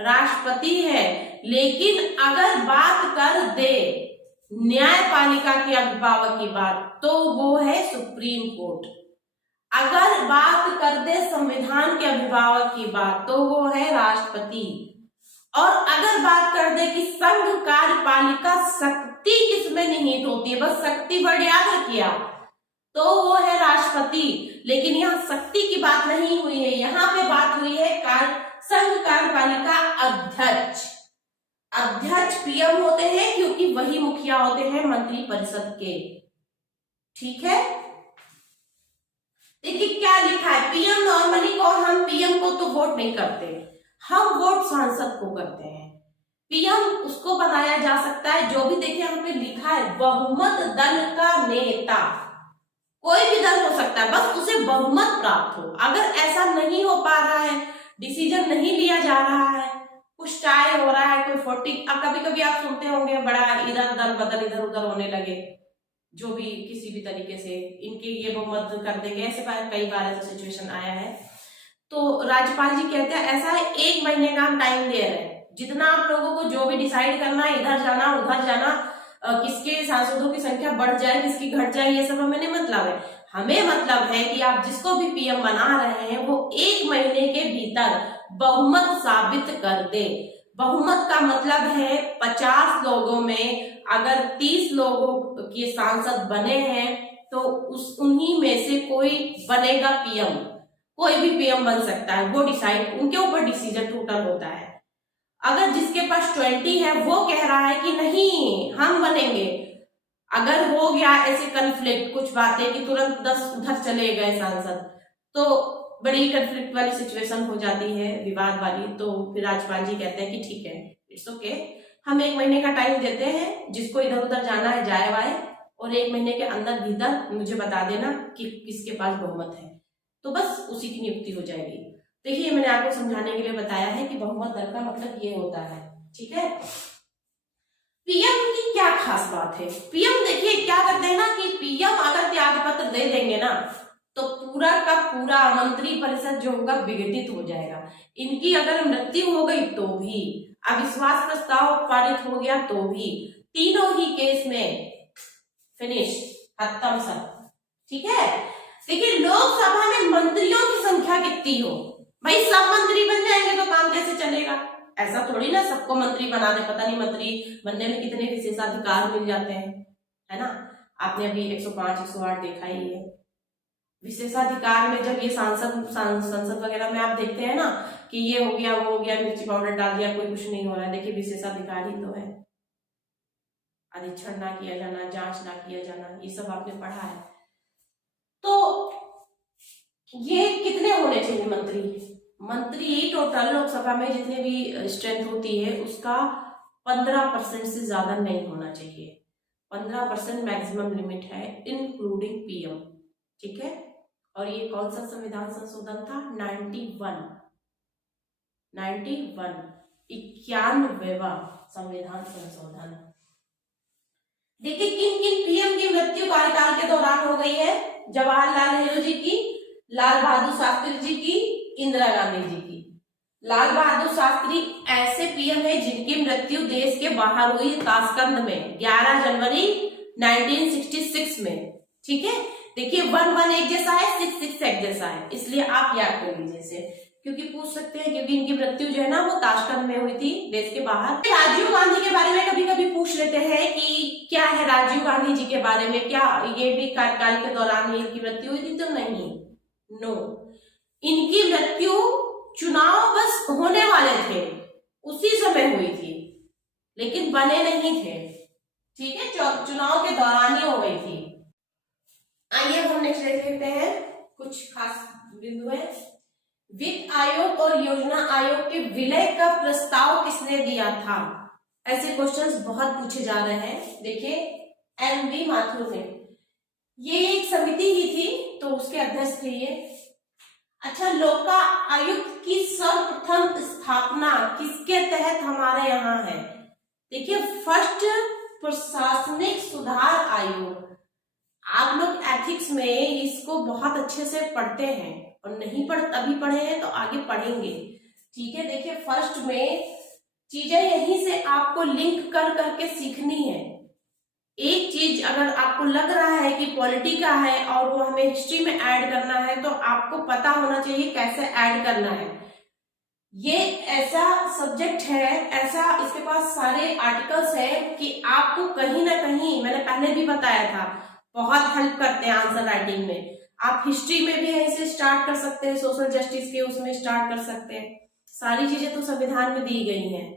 राष्ट्रपति है। लेकिन अगर बात कर दे न्यायपालिका के अभिभावक की बात, तो वो है सुप्रीम कोर्ट। अगर बात कर दे संविधान के अभिभावक की बात, तो वो है राष्ट्रपति। और अगर बात कर दे कि संघ कार्यपालिका शक्ति किसमें निहित होती है, बस शक्ति वर्ड याद रखिए, तो वो है राष्ट्रपति। लेकिन यहाँ शक्ति की बात नहीं हुई है, यहाँ पे बात हुई है संघ कार्यपालिका अध्यक्ष। अध्यक्ष पीएम होते हैं, क्योंकि वही मुखिया होते हैं मंत्री परिषद के। ठीक है, देखिए क्या लिखा है, पीएम नॉर्मली को, हम पीएम को तो वोट नहीं करते, हम वोट सांसद को करते हैं। पीएम उसको बनाया जा सकता है जो भी, देखिए यहाँ पे लिखा है बहुमत दल का नेता, कोई भी दल हो सकता है, बस उसे बहुमत प्राप्त हो। अगर ऐसा नहीं हो पा रहा है, डिसीजन नहीं लिया जा रहा है, कुछ टाई हो रहा है, कोई 40, अब कभी कभी आप सुनते होंगे बड़ा इधर उधर बदल इधर उधर होने लगे, जो भी किसी भी तरीके से इनके ये बहुमत कर देंगे, ऐसे कई बार ऐसा सिचुएशन आया है। तो राज्यपाल जी कहते हैं ऐसा है, 1 महीने का हम टाइम दे रहे हैं, जितना आप लोगों को जो भी डिसाइड करना है, इधर जाना उधर जाना, किसके सांसदों की संख्या बढ़ जाए किसकी घट जाए, ये सब हमें नहीं मतलब है। हमें मतलब है कि आप जिसको भी पीएम बना रहे हैं वो 1 महीने के भीतर बहुमत साबित कर दे। बहुमत का मतलब है 50 लोगों में अगर 30 लोगों के सांसद बने हैं तो उन्हीं में से कोई बनेगा पीएम। कोई भी पीएम बन सकता है, वो डिसाइड, उनके ऊपर डिसीजन टोटल होता है। अगर जिसके पास 20 है वो कह रहा है कि नहीं हम बनेंगे, अगर हो गया ऐसे कन्फ्लिक्ट कुछ बातें कि तुरंत 10 उधर चले गए सांसद, तो बड़ी कन्फ्लिक्ट वाली सिचुएशन हो जाती है, विवाद वाली। तो फिर राज्यपाल जी कहते हैं कि ठीक है, इट्स ओके, हम 1 महीने का टाइम देते हैं, जिसको इधर उधर जाना है जाए वाए, और 1 महीने के अंदर भीतर मुझे बता देना कि किसके पास बहुमत है, तो बस उसी की नियुक्ति हो जाएगी। देखिए मैंने आपको समझाने के लिए बताया है कि बहुमत दर का मतलब ये होता है, ठीक है। पीएम की क्या खास बात है? पीएम देखिए क्या करते हैं ना कि पीएम अगर त्याग पत्र दे देंगे ना तो पूरा का पूरा मंत्री परिषद जो होगा विघटित हो जाएगा। इनकी अगर मृत्यु हो गई तो भी, अविश्वास प्रस्ताव पारित हो गया तो भी, तीनों ही केस में फिनिश, खत्म सब, ठीक है। देखिए लोकसभा में मंत्रियों की संख्या कितनी हो, भाई सब मंत्री बन जाएंगे तो काम कैसे चलेगा? ऐसा थोड़ी ना सबको मंत्री बना दे, पता नहीं मंत्री बनने में कितने विशेषाधिकार मिल जाते हैं, है ना। आपने अभी 105 108 देखा ही है। विशेषाधिकार में जब ये संसद वगैरह में आप देखते हैं ना कि ये हो गया वो हो गया, मिर्ची पाउडर डाल दिया, कोई कुछ नहीं हो रहा है, देखिए विशेषाधिकार ही तो है। अधीक्षण ना किया जाना, जांच ना किया जाना, ये सब आपने पढ़ा है। तो ये कितने होने चाहिए मंत्री टोटल लोकसभा में जितने भी स्ट्रेंथ होती है उसका 15% से ज्यादा नहीं होना चाहिए। 15% मैक्सिमम लिमिट है इंक्लूडिंग पीएम, ठीक है। और ये कौन सा संविधान संशोधन था? 91वां संविधान संशोधन। देखिए किन किन पीएम की मृत्यु कार्यकाल के दौरान हो गई है? जवाहरलाल नेहरू जी की, लाल बहादुर शास्त्री जी की, इंदिरा गांधी जी की। लाल बहादुर शास्त्री ऐसे पीएम है जिनकी मृत्यु देश के बाहर हुई ताशकंद में 11 जनवरी 1966 में, ठीक है। देखिए 1 एक जैसा है, 6 एक जैसा है, इसलिए आप याद कर लीजिए इसे, क्योंकि पूछ सकते हैं, क्योंकि इनकी मृत्यु जो है ना वो ताशकंद में हुई थी, देश के बाहर। राजीव गांधी के बारे में कभी कभी पूछ लेते हैं कि क्या है राजीव गांधी जी के बारे में, क्या ये भी कार्यकाल के दौरान ही इनकी मृत्यु हुई थी? तो नहीं, नो, इनकी मृत्यु चुनाव बस होने वाले थे उसी समय हुई थी, लेकिन बने नहीं थे, ठीक है, चुनाव के दौरान ही हो गई थी। आइए हम नेक्स्ट देख लेते हैं कुछ खास बिंदु है। वित्त आयोग और योजना आयोग के विलय का प्रस्ताव किसने दिया था? ऐसे क्वेश्चंस बहुत पूछे जा रहे हैं। देखिए एमवी माथुर ने, ये एक समिति ही थी तो उसके अध्यक्ष थे ये। अच्छा, लोका आयुक्त की सर्वप्रथम स्थापना किसके तहत हमारे यहाँ है? देखिए फर्स्ट प्रशासनिक सुधार आयोग। आप लोग एथिक्स में इसको बहुत अच्छे से पढ़ते हैं और नहीं अभी पढ़े हैं तो आगे पढ़ेंगे, ठीक है। देखिए फर्स्ट में चीजें यहीं से आपको लिंक कर करके सीखनी है। एक चीज अगर आपको लग रहा है कि पॉलिटी का है और वो हमें हिस्ट्री में ऐड करना है तो आपको पता होना चाहिए कैसे ऐड करना है। ये ऐसा सब्जेक्ट है, ऐसा इसके पास सारे आर्टिकल्स है कि आपको कहीं ना कहीं, मैंने पहले भी बताया था, बहुत हेल्प करते हैं आंसर राइटिंग में। आप हिस्ट्री में भी यहीं से स्टार्ट कर सकते हैं, सोशल जस्टिस के उसमें स्टार्ट कर सकते हैं। सारी चीजें तो संविधान में दी गई हैं,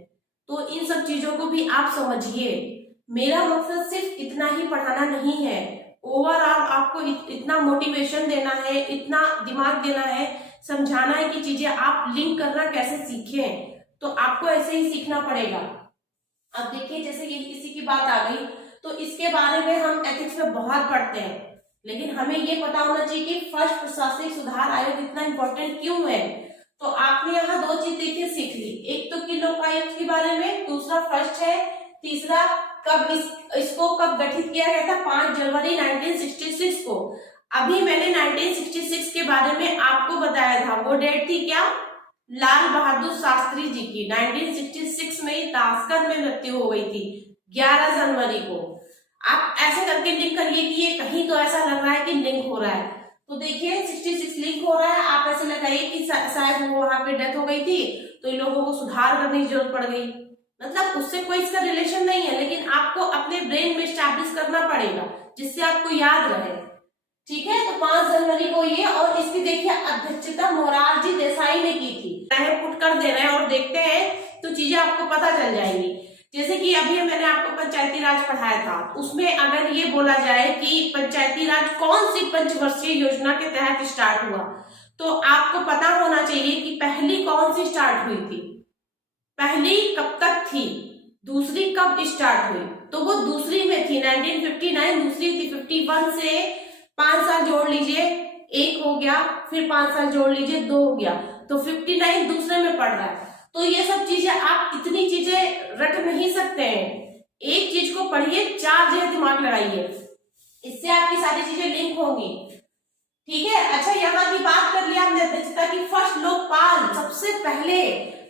तो इन सब चीजों को भी आप समझिए। मेरा मकसद सिर्फ इतना ही पढ़ाना नहीं है, ओवरऑल आपको इतना मोटिवेशन देना है, इतना दिमाग देना है, समझाना है कि चीजें आप लिंक करना कैसे सीखें। तो आपको ऐसे ही सीखना पड़ेगा। अब देखिए जैसे ये किसी की बात आ गई तो इसके बारे में हम एथिक्स में बहुत पढ़ते हैं, लेकिन हमें ये पता होना चाहिए कि फर्स्ट प्रशासनिक सुधार आयोग इतना इंपॉर्टेंट क्यों है। तो आपने यहाँ 2 चीज देखिए सीख ली, एक तो कि लोक आयुक्त के बारे में, दूसरा फर्स्ट है, तीसरा कब इसको कब गठित किया गया था? 5 जनवरी 1966 को। अभी मैंने 1966 के बारे में आपको बताया था, वो डेट थी क्या? लाल बहादुर शास्त्री जी की 1966 में ताशकंद में मृत्यु हो गई थी 11 जनवरी को। आप ऐसे करके लिंक करिए कि ये कहीं तो ऐसा लग रहा है कि लिंक हो रहा है, तो देखिए 66 लिंक हो रहा है। आप ऐसे लगाइए कि शायद वो वहां पे डेथ हो गई थी तो इन लोगों को सुधार करने की जरूरत पड़ गई, मतलब उससे कोई इसका रिलेशन नहीं है, लेकिन आपको अपने ब्रेन में स्टैब्लिश करना पड़ेगा जिससे आपको याद रहे, ठीक है। तो 5 जनवरी को ये, और इसकी देखिए अध्यक्षता मोरारजी देसाई ने की थी। पुट कर दे रहे हैं और देखते हैं तो चीजें आपको पता चल जाएंगी। जैसे कि अभी मैंने आपको पंचायती राज पढ़ाया था, उसमें अगर ये बोला जाए कि पंचायती राज कौन सी पंचवर्षीय योजना के तहत स्टार्ट हुआ, तो आपको पता होना चाहिए कि पहली कौन सी स्टार्ट हुई थी, पहली कब तक थी, दूसरी कब स्टार्ट हुई। तो वो दूसरी में थी 1959, दूसरी थी 51 से 5 साल जोड़ लीजिए 1 हो गया, फिर 5 साल जोड़ लीजिए 2 हो गया, तो 59 दूसरे में पड़ रहा है। तो ये सब चीजें आप इतनी चीजें रट नहीं सकते हैं, एक चीज को पढ़िए, 4 जगह दिमाग लगाइए, इससे आपकी सारी चीजें लिंक होंगी। ठीक है, अच्छा यहाँ की बात कर लिया हमने अध्यक्षता की। फर्स्ट लोकपाल सबसे पहले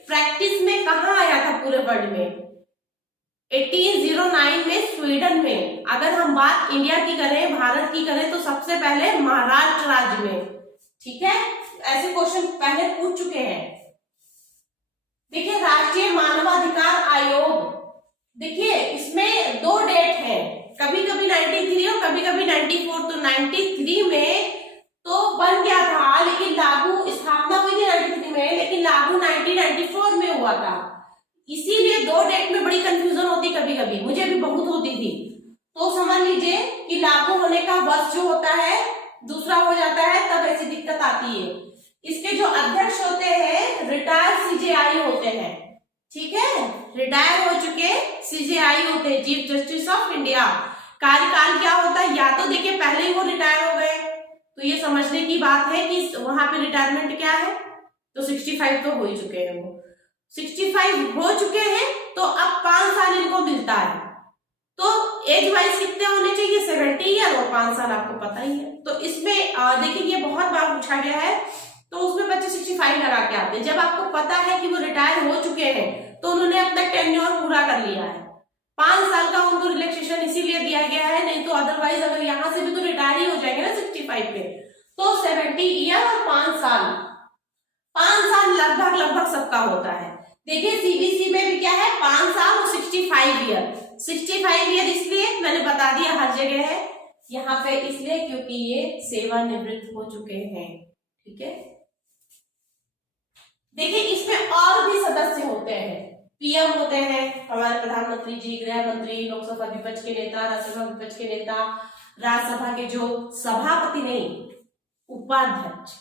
प्रैक्टिस में कहाँ आया था पूरे वर्ल्ड में? 1809 में स्वीडन में। अगर हम बात इंडिया की करें, भारत की करें, तो सबसे पहले महाराष्ट्र राज्य में। ठीक है, ऐसे क्वेश्चन पहले पूछ चुके हैं। देखिए राष्ट्रीय मानवाधिकार आयोग, देखिए इसमें 2 डेट है, कभी कभी 93 और कभी कभी 94। तो 93 में तो बन गया था, लेकिन लागू स्थापना हुई थी 93 में, लेकिन लागू 1994 में हुआ था। इसीलिए 2 डेट में बड़ी कंफ्यूजन होती कभी कभी, मुझे भी बहुत होती थी। तो समझ लीजिए कि लागू होने का वर्ष जो होता है दूसरा हो जाता है, तब ऐसी दिक्कत आती है। इसके जो अध्यक्ष होते हैं रिटायर्ड सीजेआई होते हैं। ठीक है, रिटायर हो चुके सीजेआई होते हैं, चीफ जस्टिस ऑफ इंडिया। कार्यकाल क्या होता है, या तो देखिए पहले ही वो रिटायर हो गए, तो ये समझने की बात है कि वहां पे रिटायरमेंट क्या है, तो 65 तो हो ही चुके हैं, वो 65 हो चुके हैं, तो अब 5 साल इनको मिलता है। तो एज वाइज कितने होने चाहिए, 70 ईयर, और 5 साल आपको पता ही है। तो इसमें देखिए ये बहुत बार पूछा गया है, तो उसमें बच्चे 65 लगा के आते हैं। जब आपको पता है कि वो रिटायर हो चुके हैं, तो उन्होंने अपना टेन्योर पूरा कर लिया है। 5 साल का उनको रिलैक्सेशन इसीलिए दिया गया है, नहीं तो अदरवाइज अगर यहाँ से भी तो रिटायर ही हो जाएंगे ना 65 पे। तो 70 ईयर और 5 साल लगभग सबका होता है। देखिए सीबीसी में भी क्या है, 5 साल और 65 ईयर। 65 ईयर इसलिए मैंने बता दिया हर जगह है, यहाँ पे इसलिए क्योंकि ये सेवानिवृत्त हो चुके हैं। ठीक है, देखिए इसमें और भी सदस्य होते हैं, पीएम होते हैं हमारे प्रधानमंत्री जी, गृह मंत्री, लोकसभा विपक्ष के नेता, राज्यसभा विपक्ष के नेता, राज्यसभा के जो सभापति नहीं उपाध्यक्ष,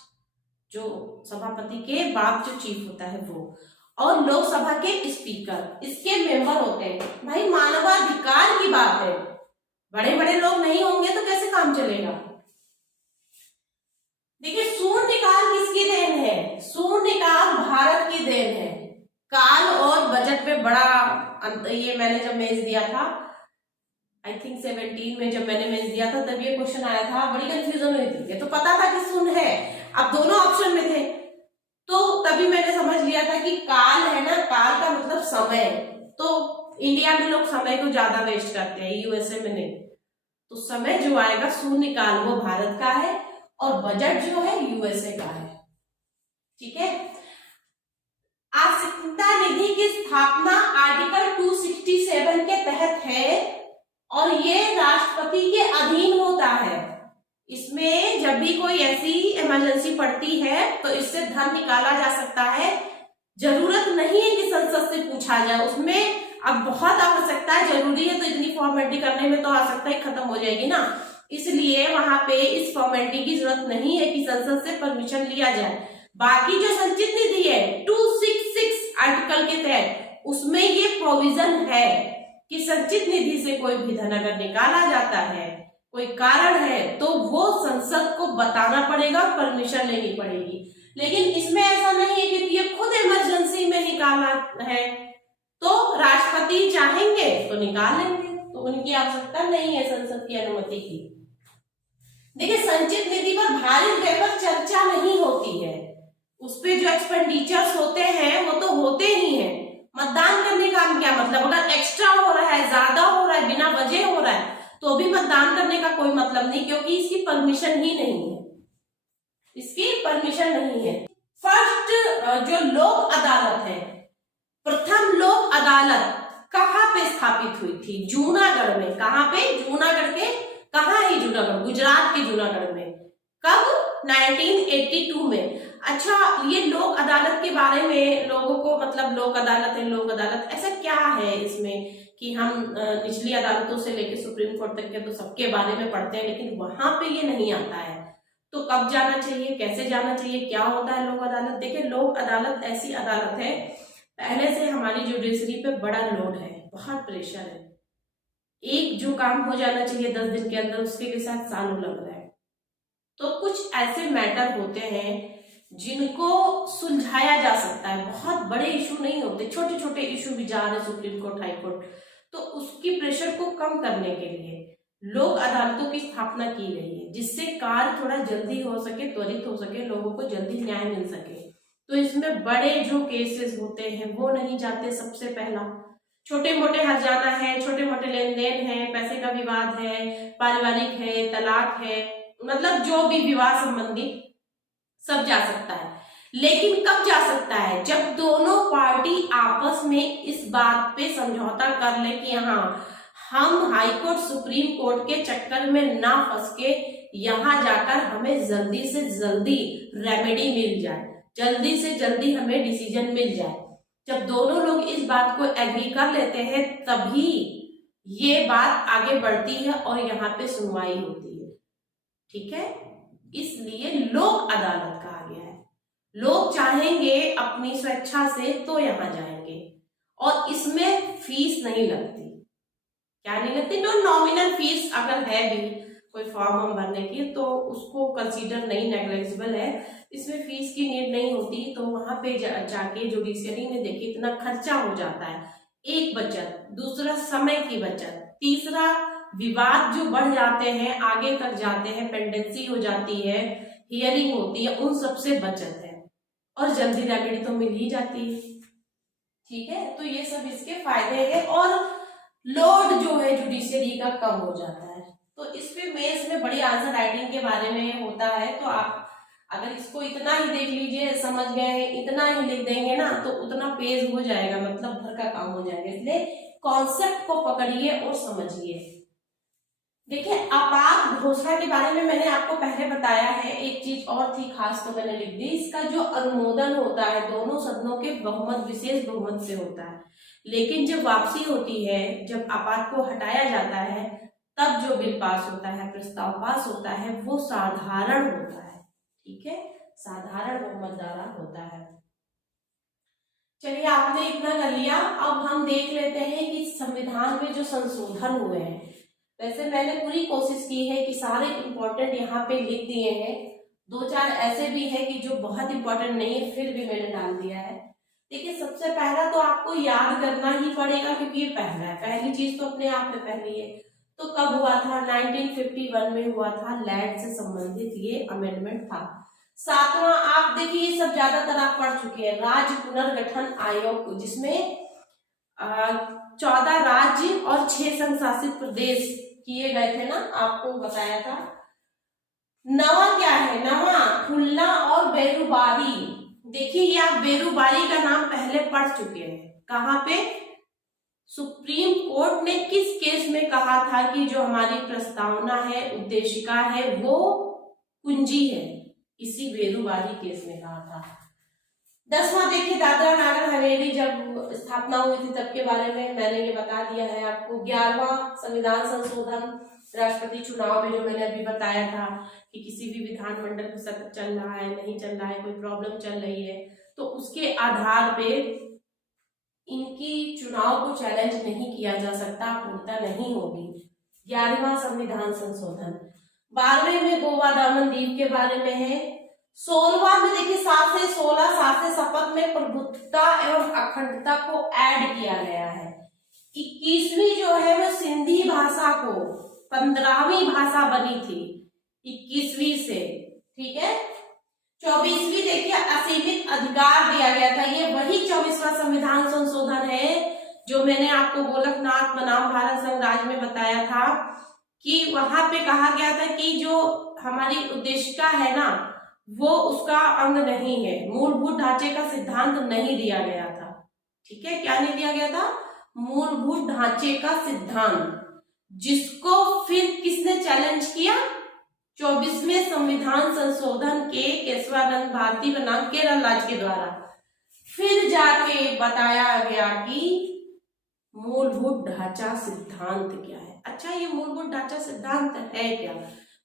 जो सभापति के बाद जो चीफ होता है वो, और लोकसभा के स्पीकर, इसके मेंबर होते हैं। भाई मानवाधिकार की बात है, बड़े बड़े लोग नहीं होंगे तो कैसे काम चलेगा। देखिए शून्यकाल किसकी देन है, शून्यकाल भारत की देन है। काल और बजट में बड़ा ये मैंने जब मेंस दिया था, आई थिंक 17 में जब मैंने मेंस दिया था, तब ये क्वेश्चन आया था, बड़ी कंफ्यूजन हुई थी। तो पता था कि शून्य है, अब दोनों ऑप्शन में थे, तो तभी मैंने समझ लिया था कि काल है ना, काल का मतलब समय। तो इंडिया में लोग समय को ज्यादा वेस्ट करते हैं, यूएसए में नहीं। तो समय जो आएगा शून्यकाल वो भारत का है, और बजट जो है यूएसए का है। ठीक है, आवश्यकता निधि की स्थापना आर्टिकल 267 के तहत है, और ये राष्ट्रपति के अधीन होता है। इसमें जब भी कोई ऐसी इमरजेंसी पड़ती है तो इससे धन निकाला जा सकता है, जरूरत नहीं है कि संसद से पूछा जाए। उसमें अब बहुत आवश्यकता है, जरूरी है, तो इतनी फॉर्मेलिटी करने में तो आवश्यकता ही खत्म हो जाएगी ना, इसलिए वहां पे इस फॉर्मेलिटी की जरूरत नहीं है कि संसद से परमिशन लिया जाए। बाकी जो संचित निधि है 266 आर्टिकल के तहत, उसमें ये प्रोविजन है कि संचित निधि से कोई भी धन अगर निकाला जाता है, कोई कारण है, तो वो संसद को बताना पड़ेगा, परमिशन लेनी पड़ेगी। लेकिन इसमें ऐसा नहीं है कि ये खुद इमरजेंसी में निकालना है, तो राष्ट्रपति चाहेंगे तो निकाल लेंगे, तो उनकी आवश्यकता नहीं है संसद की अनुमति की। देखिए संचित निधि पर भारी व्यय पर चर्चा नहीं होती है, उस पे जो एक्सपेंडिचर्स होते हैं वो तो होते ही हैं। मतदान करने का क्या मतलब, अगर एक्स्ट्रा हो रहा है, ज्यादा हो रहा है, बिना वजह हो रहा है, तो भी मतदान करने का कोई मतलब नहीं, क्योंकि इसकी परमिशन ही नहीं है, इसकी परमिशन नहीं है। फर्स्ट जो लोक अदालत है, प्रथम लोक अदालत कहाँ पे स्थापित हुई थी? जूनागढ़ में। कहाँ पे? जूनागढ़ के, कहाँ है जूनागढ़? गुजरात के जूनागढ़ में। कब? 1982 में। अच्छा, ये लोक अदालत के बारे में लोगों को मतलब लोक अदालत है, लोक अदालत ऐसा क्या है इसमें कि हम निचली अदालतों से लेकर सुप्रीम कोर्ट तक के तो सबके बारे में पढ़ते हैं, लेकिन वहां पे ये नहीं आता है। तो कब जाना चाहिए, कैसे जाना चाहिए, क्या होता है लोक अदालत? देखिए, लोक अदालत ऐसी अदालत है, पहले से हमारी जुडिशरी पे बड़ा लोड है, बहुत प्रेशर है। एक जो काम हो जाना चाहिए 10 दिन के अंदर, उसके लिए साथ सालों लग रहा है। तो कुछ ऐसे मैटर होते हैं जिनको सुलझाया जा सकता है, बहुत बड़े इशू नहीं होते, छोटे छोटे इशू भी जा रहे सुप्रीम कोर्ट, हाई कोर्ट, तो उसकी प्रेशर को कम करने के लिए लोक अदालतों की स्थापना की गई है, जिससे कार्य थोड़ा जल्दी हो सके, त्वरित हो सके, लोगों को जल्दी न्याय मिल सके। तो इसमें बड़े जो केसेस होते हैं वो नहीं जाते। सबसे पहला छोटे मोटे हर्जाना है, छोटे मोटे लेन देन है, पैसे का विवाद है, पारिवारिक है, तलाक है, मतलब जो भी विवाह संबंधी सब जा सकता है। लेकिन कब जा सकता है? जब दोनों पार्टी आपस में इस बात पे समझौता कर ले कि हाँ, हम हाई कोर्ट सुप्रीम कोर्ट के चक्कर में ना फंस के यहां जाकर हमें जल्दी से जल्दी रेमेडी मिल जाए, जल्दी से जल्दी हमें डिसीजन मिल जाए। जब दोनों लोग इस बात को एग्री कर लेते हैं तभी ये बात आगे बढ़ती है और यहाँ पे सुनवाई होती है। ठीक है, इसलिए लोक अदालत कहा गया है। लोग चाहेंगे अपनी स्वेच्छा से तो यहाँ जाएंगे, और इसमें फीस नहीं लगती। क्या नहीं लगती? नॉमिनल फीस अगर है भी कोई फॉर्म हम भरने की तो उसको कंसीडर नहीं, नेग्लिजिबल है, इसमें फीस की नीड नहीं होती। तो वहां पे जाके जुडिशरी ने देखिए इतना खर्चा हो जाता है, एक बचत, दूसरा समय की बचत, तीसरा विवाद जो बढ़ जाते हैं, आगे तक जाते हैं, पेंडेंसी हो जाती है, हियरिंग होती है, उन सबसे बचत है, और जल्दी रेमेडी तो मिल ही जाती है। ठीक है, तो ये सब इसके फायदे हैं। और लोड जो है जुडिशरी का कम हो जाता है। तो इस पे मेंस में बड़ी आंसर राइटिंग के बारे में होता है, तो आप अगर इसको इतना ही देख लीजिए, समझ गए, इतना ही लिख देंगे ना तो उतना पेज हो जाएगा, मतलब भर का काम हो जाएगा। इसलिए कॉन्सेप्ट को पकड़िए और समझिए। देखिए, आपात घोषणा के बारे में मैंने आपको पहले बताया है। एक चीज और थी खास, तो मैंने लिख दी, इसका जो अनुमोदन होता है दोनों सदनों के बहुमत, विशेष बहुमत से होता है। लेकिन जब वापसी होती है, जब आपात को हटाया जाता है, तब जो बिल पास होता है, प्रस्ताव पास होता है, वो साधारण होता है। ठीक है, साधारण बहुमत द्वारा होता है। चलिए, आपने इतना कर लिया। अब हम देख लेते हैं कि संविधान में जो संशोधन हुए हैं, वैसे मैंने पूरी कोशिश की है कि सारे इंपॉर्टेंट यहाँ पे लिख दिए हैं। 2-4 ऐसे भी है कि जो बहुत इंपॉर्टेंट नहीं है, फिर भी मैंने डाल दिया है। देखिए, सबसे पहला तो आपको याद करना ही पड़ेगा, क्योंकि ये पहला है, पहली चीज तो अपने आप में पहली है। तो कब हुआ था? 1951 में हुआ था, लैंड से संबंधित ये अमेंडमेंट था। 7वां, आप देखिए ये सब ज्यादातर आप पढ़ चुके हैं, राज्य पुनर्गठन आयोग, जिसमें 14 राज्य और 6 संघ शासित प्रदेश किए गए थे ना, आपको बताया था। नवा क्या है? नवा खुलना और बेरुबारी। देखिए, ये आप बेरुबारी का नाम पहले पढ़ चुके हैं। कहाँ पे? सुप्रीम कोर्ट ने किस केस में कहा था कि जो हमारी प्रस्तावना है, उद्देशिका है, वो कुंजी है? इसी बेरुबारी केस में कहा था। 10वां देखिए, दादरा नागर हवेली जब स्थापना हुई थी तब के बारे में मैंने ये बता दिया है आपको। 11वां संविधान संशोधन राष्ट्रपति चुनाव में, जो मैंने अभी बताया था कि किसी भी विधानमंडल में सत्र चल रहा है, नहीं चल रहा है, कोई प्रॉब्लम चल रही है, तो उसके आधार पे इनकी चुनाव को चैलेंज नहीं किया जा सकता, पूर्णता नहीं होगी। 11वां संविधान संशोधन। 12वें में गोवा दामन दीव के बारे में है। 16वां में देखिए 7 से 16 7 से शपथ में प्रभुत्वता एवं अखंडता को ऐड किया गया है। 21वीं जो है वो सिंधी भाषा को 15वीं भाषा बनी थी 21वीं से। ठीक है, 24वीं देखिए असीमित अधिकार दिया गया था। ये वही 24वां संविधान संशोधन है जो मैंने आपको गोलकनाथ बनाम भारत संघ राज्य में बताया था कि वहां पे कहा गया था कि जो हमारी उद्देशिका है ना, वो उसका अंग नहीं है, मूलभूत ढांचे का सिद्धांत नहीं दिया गया था। ठीक है, क्या नहीं दिया गया था? मूलभूत ढांचे का सिद्धांत, जिसको फिर किसने चैलेंज किया? 24वें संविधान संशोधन के केशवानंद भारती बनाम केरल राज्य के द्वारा फिर जाके बताया गया कि मूलभूत ढांचा सिद्धांत क्या है। अच्छा, ये मूलभूत ढांचा सिद्धांत है क्या?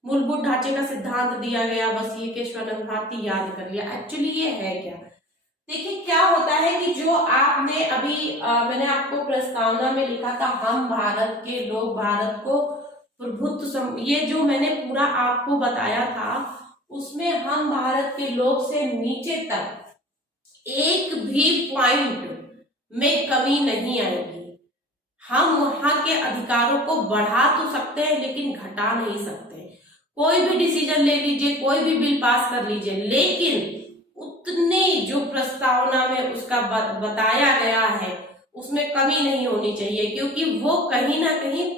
मूलभूत ढांचे का सिद्धांत दिया गया, बस ये केशवानंद भारती याद कर लिया। एक्चुअली ये है क्या? देखिए क्या होता है कि जो आपने अभी मैंने आपको प्रस्तावना में लिखा था, हम भारत के लोग भारत को प्रभुत्व, ये जो मैंने पूरा आपको बताया था उसमें हम भारत के लोग से नीचे तक एक भी पॉइंट में कमी नहीं आएगी। हम वहां के अधिकारों को बढ़ा तो सकते हैं लेकिन घटा नहीं सकते। कोई भी डिसीजन ले लीजिए, कोई भी बिल पास कर लीजिए, लेकिन उतनी जो प्रस्तावना में उसका बताया गया है उसमें कमी नहीं होनी चाहिए, क्योंकि वो कहीं ना कहीं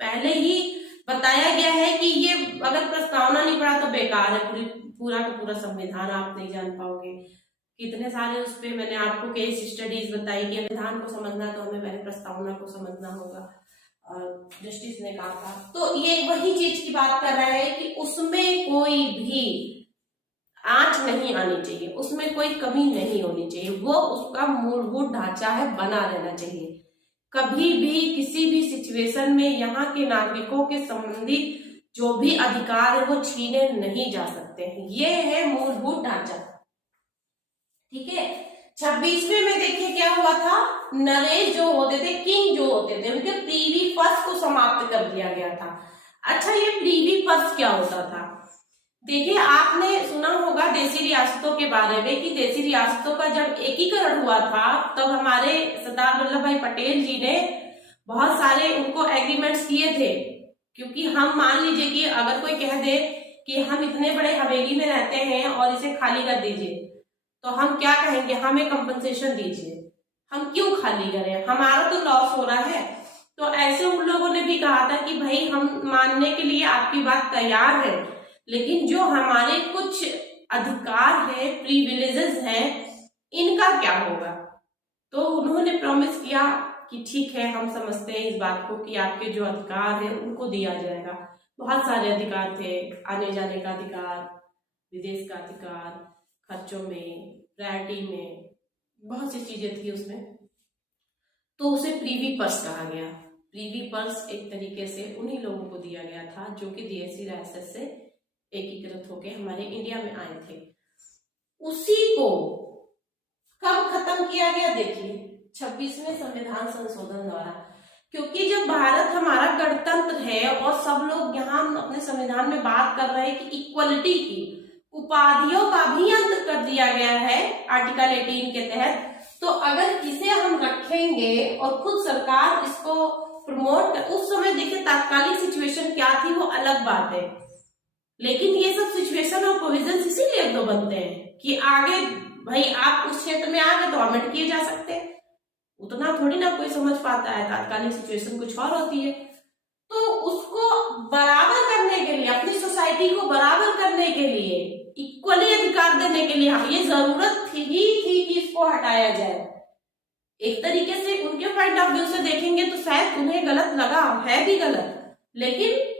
पहले ही बताया गया है कि ये अगर प्रस्तावना नहीं पढ़ा तो बेकार है। पूरा का पूरा संविधान आप नहीं जान पाओगे। कितने सारे उस पे मैंने आपको केस स्टडीज बताई कि संविधान को समझना तो हमें पहले प्रस्तावना को समझना होगा, जस्टिस ने कहा था। तो ये वही चीज की बात कर रहा है कि उसमें कोई भी आंच नहीं आनी चाहिए, उसमें कोई कमी नहीं होनी चाहिए, वो उसका मूलभूत ढांचा है, बना रहना चाहिए। कभी भी किसी भी सिचुएशन में यहाँ के नागरिकों के संबंधित जो भी अधिकार है वो छीने नहीं जा सकते हैं। ये है मूलभूत ढांचा। ठीक है। 26वें में देखिए क्या हुआ था, नरेश जो होते थे, किंग जो होते थे, उनके प्रीवी पर्स को समाप्त कर दिया गया था। अच्छा, ये प्रीवी पर्स क्या होता था? देखिए आपने सुना होगा देशी रियासतों के बारे में कि देशी रियासतों का जब एकीकरण हुआ था तब हमारे सरदार वल्लभ भाई पटेल जी ने बहुत सारे उनको एग्रीमेंट्स किए थे। क्योंकि हम मान लीजिए कि अगर कोई कह दे कि हम इतने बड़े हवेली में रहते हैं और इसे खाली कर दीजिए, तो हम क्या कहेंगे, हमें कंपनसेशन दीजिए। हम क्यों खाली करें, हमारा तो लॉस हो रहा है। तो ऐसे उन लोगों ने भी कहा था कि भाई हम मानने के लिए आपकी बात तैयार है, लेकिन जो हमारे कुछ अधिकार है, प्रिविलेजेस हैं, इनका क्या होगा। तो उन्होंने प्रॉमिस किया कि ठीक है, हम समझते हैं इस बात को कि आपके जो अधिकार है उनको दिया जाएगा। बहुत सारे अधिकार थे, आने जाने का अधिकार, विदेश का अधिकार, खर्चों में, प्रायोरिटी में, बहुत सी चीजें थी उसमें। तो उसे प्रीवी पर्स कहा गया। प्रीवी पर्स एक तरीके से उन्हीं लोगों को दिया गया था जो कि देशी रियासत से एकीकृत होकर हमारे इंडिया में आए थे। उसी को कब खत्म किया गया? देखिए 26वें संविधान संशोधन द्वारा। क्योंकि जब भारत हमारा गणतंत्र है और सब लोग यहाँ अपने संविधान में बात कर रहे हैं कि इक्वलिटी की, उपाधियों का भी अंत कर दिया गया है आर्टिकल 18 के तहत, तो अगर इसे हम रखेंगे और खुद सरकार इसको प्रमोट कर, उस समय देखिए तात्कालिक सिचुएशन क्या थी वो अलग बात है, लेकिन ये सब सिचुएशन और प्रोविजन इसीलिए तो बनते हैं कि आगे भाई आप उस क्षेत्र में आगे तो अमेंड किए जा सकते हैं। उतना थोड़ी ना कोई समझ पाता है, तात्कालिक सिचुएशन कुछ और होती है। तो उसको बराबर करने के लिए, अपनी सोसाइटी को बराबर करने के लिए, इक्वली अधिकार देने के लिए ये जरूरत थी कि इसको हटाया जाए। एक तरीके से उनके पॉइंट ऑफ व्यू से देखेंगे तो शायद उन्हें गलत लगा, है भी गलत, लेकिन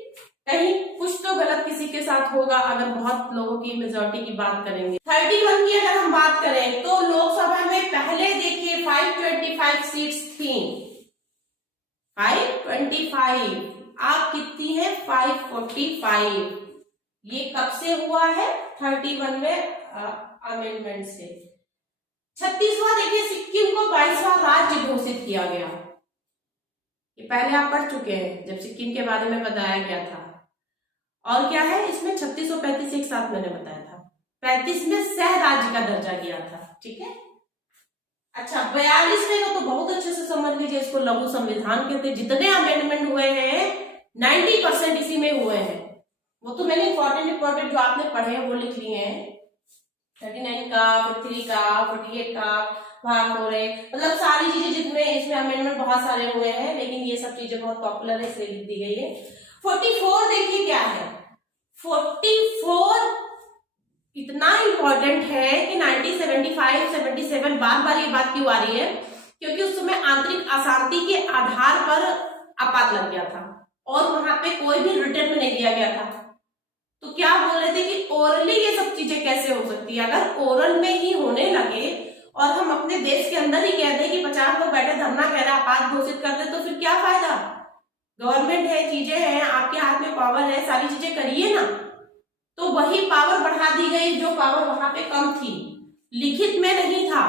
कहीं कुछ तो गलत किसी के साथ होगा अगर बहुत लोगों की मेजॉरिटी की बात करेंगे। 31 की अगर हम बात करें तो लोकसभा में पहले देखिए 525 सीट्स थी, 525, आप कितनी है 545। ये कब से हुआ है? 31वें अमेंडमेंट से। 36वां देखिए, सिक्किम को 22वां राज्य घोषित किया गया। ये पहले आप पढ़ चुके हैं जब सिक्किम के बारे में बताया गया था। और क्या है इसमें 36 और 35 एक साथ मैंने बताया था। 35 में सह राज्य का दर्जा दिया था। ठीक है। अच्छा 42 में तो बहुत अच्छे से समझ लीजिए, इसको लघु संविधान कहते हैं। जितने अमेंडमेंट हुए हैं 90% इसी में हुए हैं। वो तो मैंने इंपॉर्टेंट जो आपने पढ़े हैं वो लिख लिए हैं। 39 का, 43 का, 48 का भाग हो रहे, मतलब सारी चीजें जितने इसमें अमेंडमेंट बहुत सारे हुए हैं, लेकिन ये सब चीजें बहुत पॉपुलर है इसलिए लिख दी गई है। 44 देखिए क्या है, 44 इतना इंपॉर्टेंट है कि 1975, 77 बार ये बात क्यों आ रही है, क्योंकि उस समय आंतरिक अशांति के आधार पर आपात लग गया था और वहां पे कोई भी रिटर्न नहीं दिया गया था। तो क्या बोल रहे थे कि ओरली ये सब चीजें कैसे हो सकती है। अगर ओरल में ही होने लगे और हम अपने देश के अंदर ही कह दें कि 50 लोग बैठे धरना कह रहे आपात घोषित कर दे, तो फिर क्या फायदा। गवर्नमेंट है, चीजें हैं, आपके हाथ में पावर है, सारी चीजें करिए ना। तो वही पावर बढ़ा दी गई जो पावर वहां पे कम थी, लिखित में नहीं था।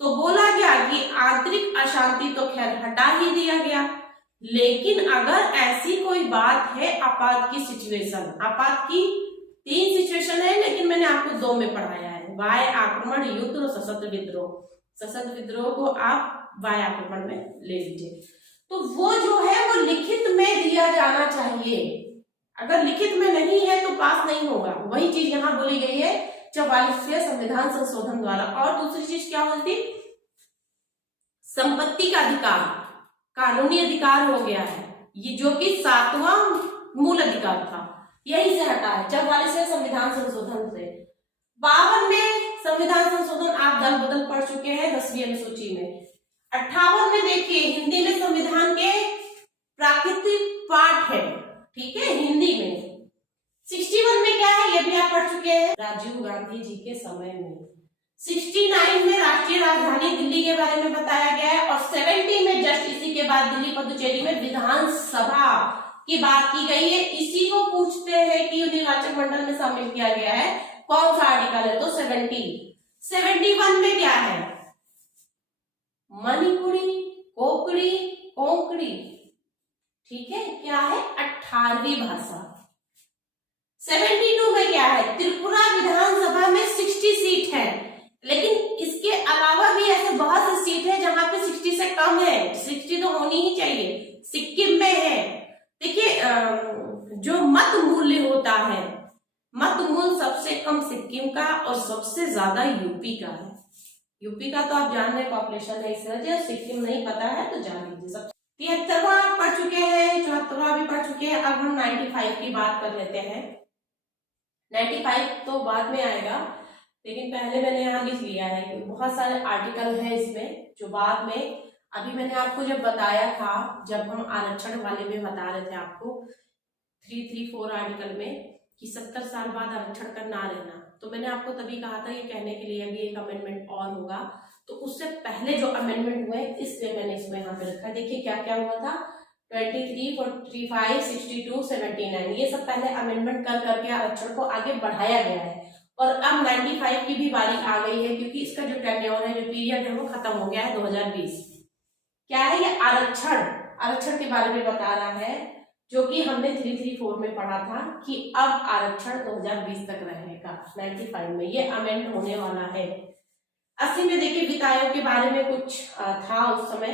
तो बोला गया कि आंतरिक अशांति तो खैर हटा ही दिया गया, लेकिन अगर ऐसी कोई बात है आपात की सिचुएशन, आपात की 3 सिचुएशन है, लेकिन मैंने आपको 2 में पढ़ाया है, बाह्य आक्रमण, युद्ध और सशस्त्र विद्रोह। सशस्त्र विद्रोह को आप बाह्य आक्रमण में ले लीजिए। तो वो जो है वो लिखित में दिया जाना चाहिए, अगर लिखित में नहीं है तो पास नहीं होगा। वही चीज यहाँ बोली गई है 44वें संविधान संशोधन द्वारा। और दूसरी चीज क्या होती, संपत्ति का अधिकार कानूनी अधिकार हो गया है, ये जो कि 7वां मूल अधिकार था, यही से हटा है 44वें संविधान संशोधन से। 52 में संविधान संशोधन आप दल बदल पढ़ चुके हैं 10वीं अनुसूची में। 58 में देखिए हिंदी में संविधान के प्राकृतिक पाठ है, ठीक है, हिंदी में। 61 में क्या है, ये भी आप पढ़ चुके हैं राजीव गांधी जी के समय में। 69 में राष्ट्रीय राजधानी दिल्ली के बारे में बताया गया है। और 70 में जस्ट इसी के बाद दिल्ली पुदुचेरी में विधानसभा की बात की गई है। इसी को पूछते हैं कि निर्वाचन मंडल में शामिल किया गया है, कौन सा आर्टिकल है, तो 71 में क्या है, मणिपुरी, कोकड़ी, कोंकणी, ठीक है, क्या है 18वीं भाषा। 72 में क्या है, त्रिपुरा विधानसभा में 60 सीट है, लेकिन इसके अलावा भी ऐसे बहुत से सीट है जहां पे 60 से कम है। 60 तो होनी ही चाहिए। सिक्किम में है, देखिए जो मत मूल्य होता है, मत मूल्य सबसे कम सिक्किम का और सबसे ज्यादा यूपी का है। यूपी का तो आप जान रहे पॉपुलेशन है, इस वजह सिक्किम नहीं पता है तो जान लीजिए। सब 73वां पढ़ चुके हैं, 74वां भी पढ़ चुके हैं। अब हम 95 की बात कर लेते हैं। 95 तो बाद में आएगा, लेकिन पहले मैंने यहाँ लिख लिया है कि बहुत सारे आर्टिकल हैं इसमें जो बाद में, अभी मैंने आपको जब बताया था, जब हम आरक्षण वाले में बता रहे थे आपको 334 आर्टिकल में कि 70 साल बाद आरक्षण का ना रहना, तो मैंने आपको तभी कहा था ये कहने के लिए अभी एक अमेंडमेंट और होगा। तो उससे पहले जो अमेंडमेंट हुए इसलिए मैंने इसमें यहाँ पे रखा। देखिए क्या क्या हुआ था, 23, 45, 62, 79, ये सब पहले अमेंडमेंट कर करके आरक्षण को आगे बढ़ाया गया है। और अब 95 की भी बारी आ गई है, क्योंकि इसका जो टेन्योर है, जो पीरियड है, वो खत्म हो गया है 2020। क्या है ये आरक्षण के बारे में बता रहा है, जो कि हमने 334 में पढ़ा था कि अब आरक्षण 2020 तक रहेगा। 95 में ये अमेंड होने वाला है। 80 में देखिए वित्त आयोग के बारे में कुछ था उस समय,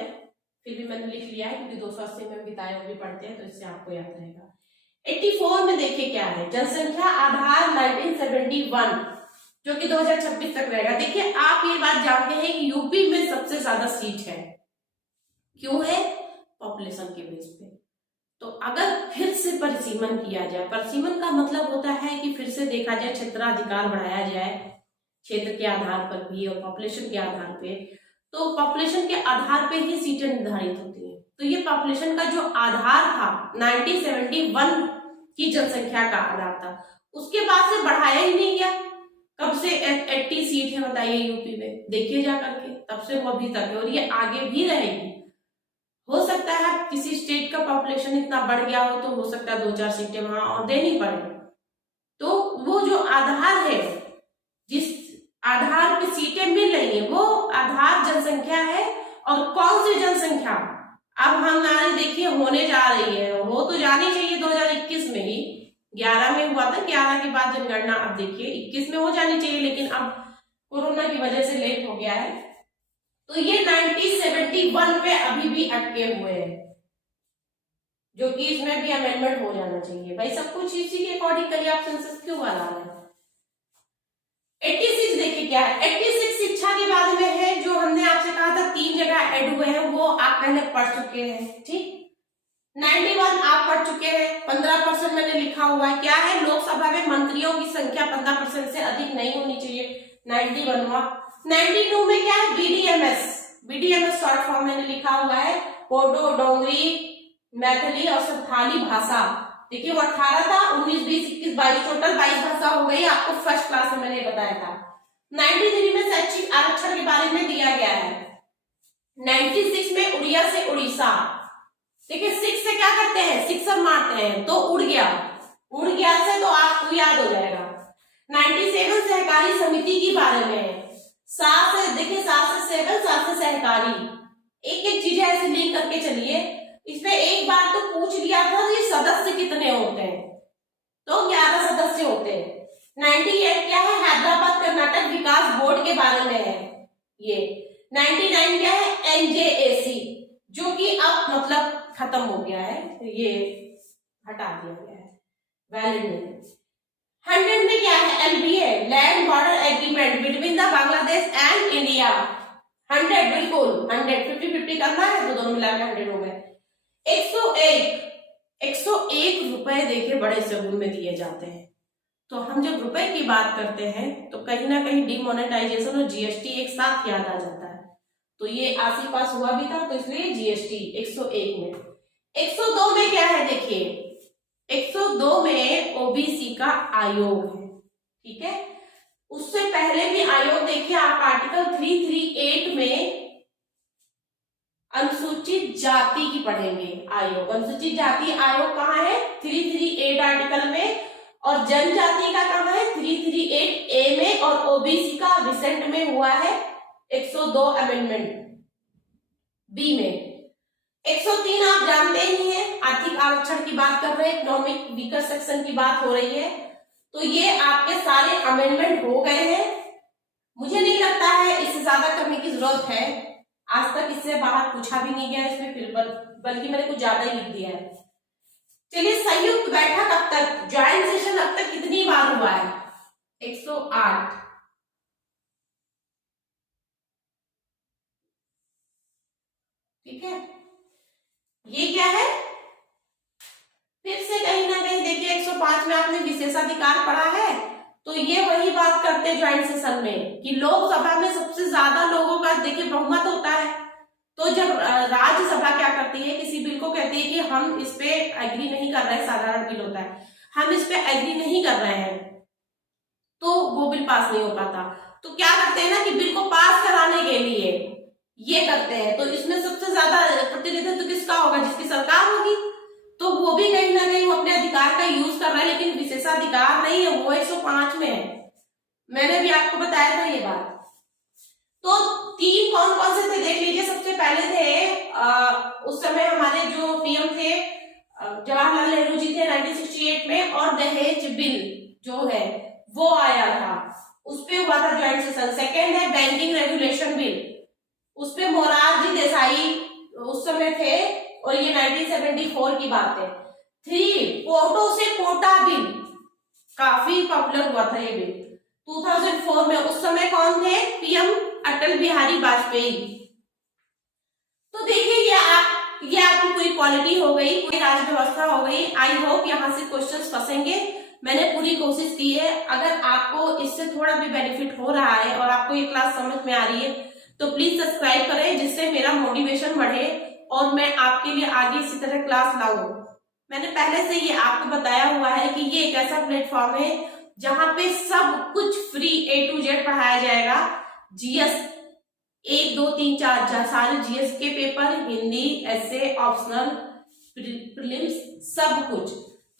फिर भी मैंने लिख लिया है क्योंकि 280 में वित्त आयोग भी पढ़ते हैं तो इससे आपको याद रहेगा। 84 में देखिए क्या है, जनसंख्या आधार 1971, जो कि 2026 तक रहेगा। देखिए आप ये बात जानते हैं कि यूपी में सबसे ज्यादा सीट है, क्यों है, पॉपुलेशन के बेस पे। तो अगर फिर से परिसीमन किया जाए, परिसीमन का मतलब होता है कि फिर से देखा जाए, क्षेत्राधिकार बढ़ाया जाए क्षेत्र के आधार पर भी और पॉपुलेशन के आधार पे, तो पॉपुलेशन के आधार पे ही सीटें निर्धारित होती है। तो ये पॉपुलेशन का जो आधार था 1971 की जनसंख्या का आधार था, उसके बाद से बढ़ाया ही नहीं गया। कब से 80 सीट है बताइए यूपी में, देखिए जा करके, तब से वो अभी तक है और ये आगे भी रहेगी। हो सकता है किसी स्टेट का पॉपुलेशन इतना बढ़ गया हो तो हो सकता है 2-4 सीटें वहां और देनी पड़े। तो वो जो आधार है, जिस आधार पे सीटें मिल रही है, वो आधार जनसंख्या है। और कौन सी जनसंख्या अब हमारे देखिए होने जा रही है, हो तो जानी चाहिए 2021 में ही, 11 में हुआ था, 11 के बाद जनगणना, अब देखिए 21 में हो जानी चाहिए, लेकिन अब कोरोना की वजह से लेट हो गया है। तो ये 1971 पे अभी भी अटके हुए हैं, जो कि इसमें भी अमेंडमेंट हो जाना चाहिए। भाई सब कुछ इसी के अकॉर्डिंग करिए, आप सेंसस क्यों बना रहे हैं। 86 देखिए क्या है, 86 शिक्षा के बारे में है, जो हमने आपसे कहा था 3 जगह ऐड हुए हैं, वो आप पहले पढ़ चुके हैं, ठीक। 91 आप पढ़ चुके हैं। 15% मैंने लिखा हुआ है, क्या है, लोकसभा में मंत्रियों की संख्या 15% से अधिक नहीं होनी चाहिए, 91वां। 92 में क्या है, बीडीएमएस शॉर्ट फॉर्म मैंने लिखा हुआ है, बोडो, डोगरी, मैथिली और संथाली भाषा। देखिए वो 18 था, 19, 20, 21, 22, टोटल 22 भाषा हो गई। आपको फर्स्ट क्लास में मैंने बताया था। 93 में शैक्षिक आरक्षण के बारे में दिया गया है। 96 में उड़िया से उड़ीसा। देखिए 6 से क्या करते हैं, 6 सब मारते हैं तो उड़ गया, उड़ गया से तो आपको याद हो जाएगा। 97 सहकारी समिति के बारे में। 7 से देखिए 7 से 7, 7 से सहकारी। एक एक चीजें ऐसे लिंक करके चलिए। इसमें एक बार तो पूछ लिया था ये सदस्य कितने होते हैं, तो 11 सदस्य होते हैं। 98 क्या है, हैदराबाद कर्नाटक विकास बोर्ड के बारे में है ये। 99 क्या है, NJAC, जो कि अब मतलब खत्म हो गया है, ये हटा दिया गया है, वैलिड नहीं। 100 में क्या है, LBA, land border agreement between the Bangladesh and India. 100 बिल्कुल 100, 50-50 करना है तो दोनों मिलाकर 100 हो गए। 101 रुपए देखिए बड़े शगुन में दिए जाते हैं। तो हम जब रुपए की बात करते हैं तो कहीं ना कहीं डिमोनेटाइजेशन और GST एक साथ याद आ जाता है। तो ये आसी पास हुआ भी था तो इसलिए GST 101 में। 102 में क्या है, देखिए 102 में OBC का आयोग है, ठीक है। उससे पहले भी आयोग देखिए आप आर्टिकल 338 में अनुसूचित जाति की पढ़ेंगे आयोग। अनुसूचित जाति आयोग कहाँ है, 338 आर्टिकल में, और जनजाति का कहाँ है, 338A में, और OBC का रिसेंट में हुआ है 102 अमेंडमेंट B में। 103 आप जानते ही हैं, आर्थिक आरक्षण की बात कर रहे हैं, इकोनॉमिक वीकर सेक्शन की बात हो रही है। तो ये आपके सारे अमेंडमेंट हो गए हैं। मुझे नहीं लगता है इससे ज्यादा करने की जरूरत है। आज तक इससे बाहर पूछा भी नहीं गया इसमें फिर, बल्कि मैंने कुछ ज्यादा ही लिख दिया है। चलिए संयुक्त बैठक अब तक, ज्वाइंट सेशन अब तक कितनी बार हुआ है, 108। ठीक है, ये क्या है, फिर से कहीं ना कहीं देखिए 105 में आपने विशेषाधिकार पढ़ा है। तो ये वही बात करते हैं ज्वाइंट सेशन में कि लोकसभा में सबसे ज्यादा लोगों का देखिए बहुमत होता है। तो जब राज्यसभा क्या करती है, किसी बिल को कहती है कि हम इस पे एग्री नहीं कर रहे हैं, साधारण बिल होता है, हम इस पे एग्री नहीं कर रहे हैं, तो वो बिल पास नहीं हो पाता। तो क्या करते हैं ना कि बिल को पास कराने के लिए ये करते हैं। तो इसमें सबसे ज्यादा प्रतिनिधित्व तो किसका होगा, जिसकी सरकार होगी। तो वो भी कहीं ना कहीं वो अपने अधिकार का यूज कर रहा है, लेकिन विशेषाधिकार नहीं है, वो 105 में है। मैंने भी आपको बताया था ये बात। तो 3 कौन कौन से थे देख लीजिए। सबसे पहले थे उस समय हमारे जो PM थे जवाहरलाल नेहरू जी थे 1968 में, और दहेज बिल जो है वो आया था, उस पे हुआ था ज्वाइंट सेशन। सेकेंड है बैंकिंग रेगुलेशन बिल, उस पे मोरारजी देसाई उस समय थे, और ये 1974 की बात है। 3 पोर्टो से कोटा बिल, काफी पॉपुलर हुआ था ये बिल 2004 में। उस समय कौन थे, PM अटल बिहारी वाजपेयी। तो देखिए ये आपकी पूरी पॉलिटी हो गई, पूरी राज्य व्यवस्था हो गई। आई होप यहाँ से क्वेश्चंस फंसेंगे। मैंने पूरी कोशिश की है। अगर आपको इससे थोड़ा भी बेनिफिट हो रहा है और आपको ये क्लास समझ में आ रही है तो प्लीज सब्सक्राइब करें, जिससे मेरा मोटिवेशन बढ़े और मैं आपके लिए आगे इसी तरह क्लास लाऊं। मैंने पहले से ये आपको बताया हुआ है कि ये एक ऐसा प्लेटफॉर्म है जहां पे सब कुछ फ्री A to Z पढ़ाया जाएगा। GS 1, 2, 3, 4 सारे GS के पेपर, हिंदी, ऐसे, ऑप्शनल, प्रीलिम्स, सब कुछ।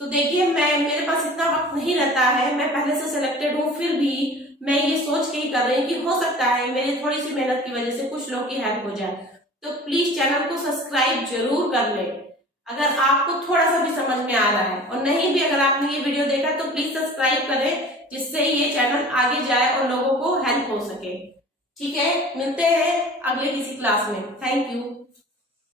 तो देखिए मेरे पास इतना वक्त नहीं रहता है, मैं पहले से सिलेक्टेड हूँ, फिर भी मैं ये सोच के ही कर रही हूँ कि हो सकता है मेरी थोड़ी सी मेहनत की वजह से कुछ लोगों की हेल्प हो जाए। तो प्लीज चैनल को सब्सक्राइब जरूर कर लें अगर आपको थोड़ा सा भी समझ में आ रहा है, और नहीं भी अगर आपने ये वीडियो देखा तो प्लीज सब्सक्राइब करें, जिससे ये चैनल आगे जाए और लोगों को हेल्प हो सके। ठीक है, मिलते हैं अगले किसी क्लास में। Thank you.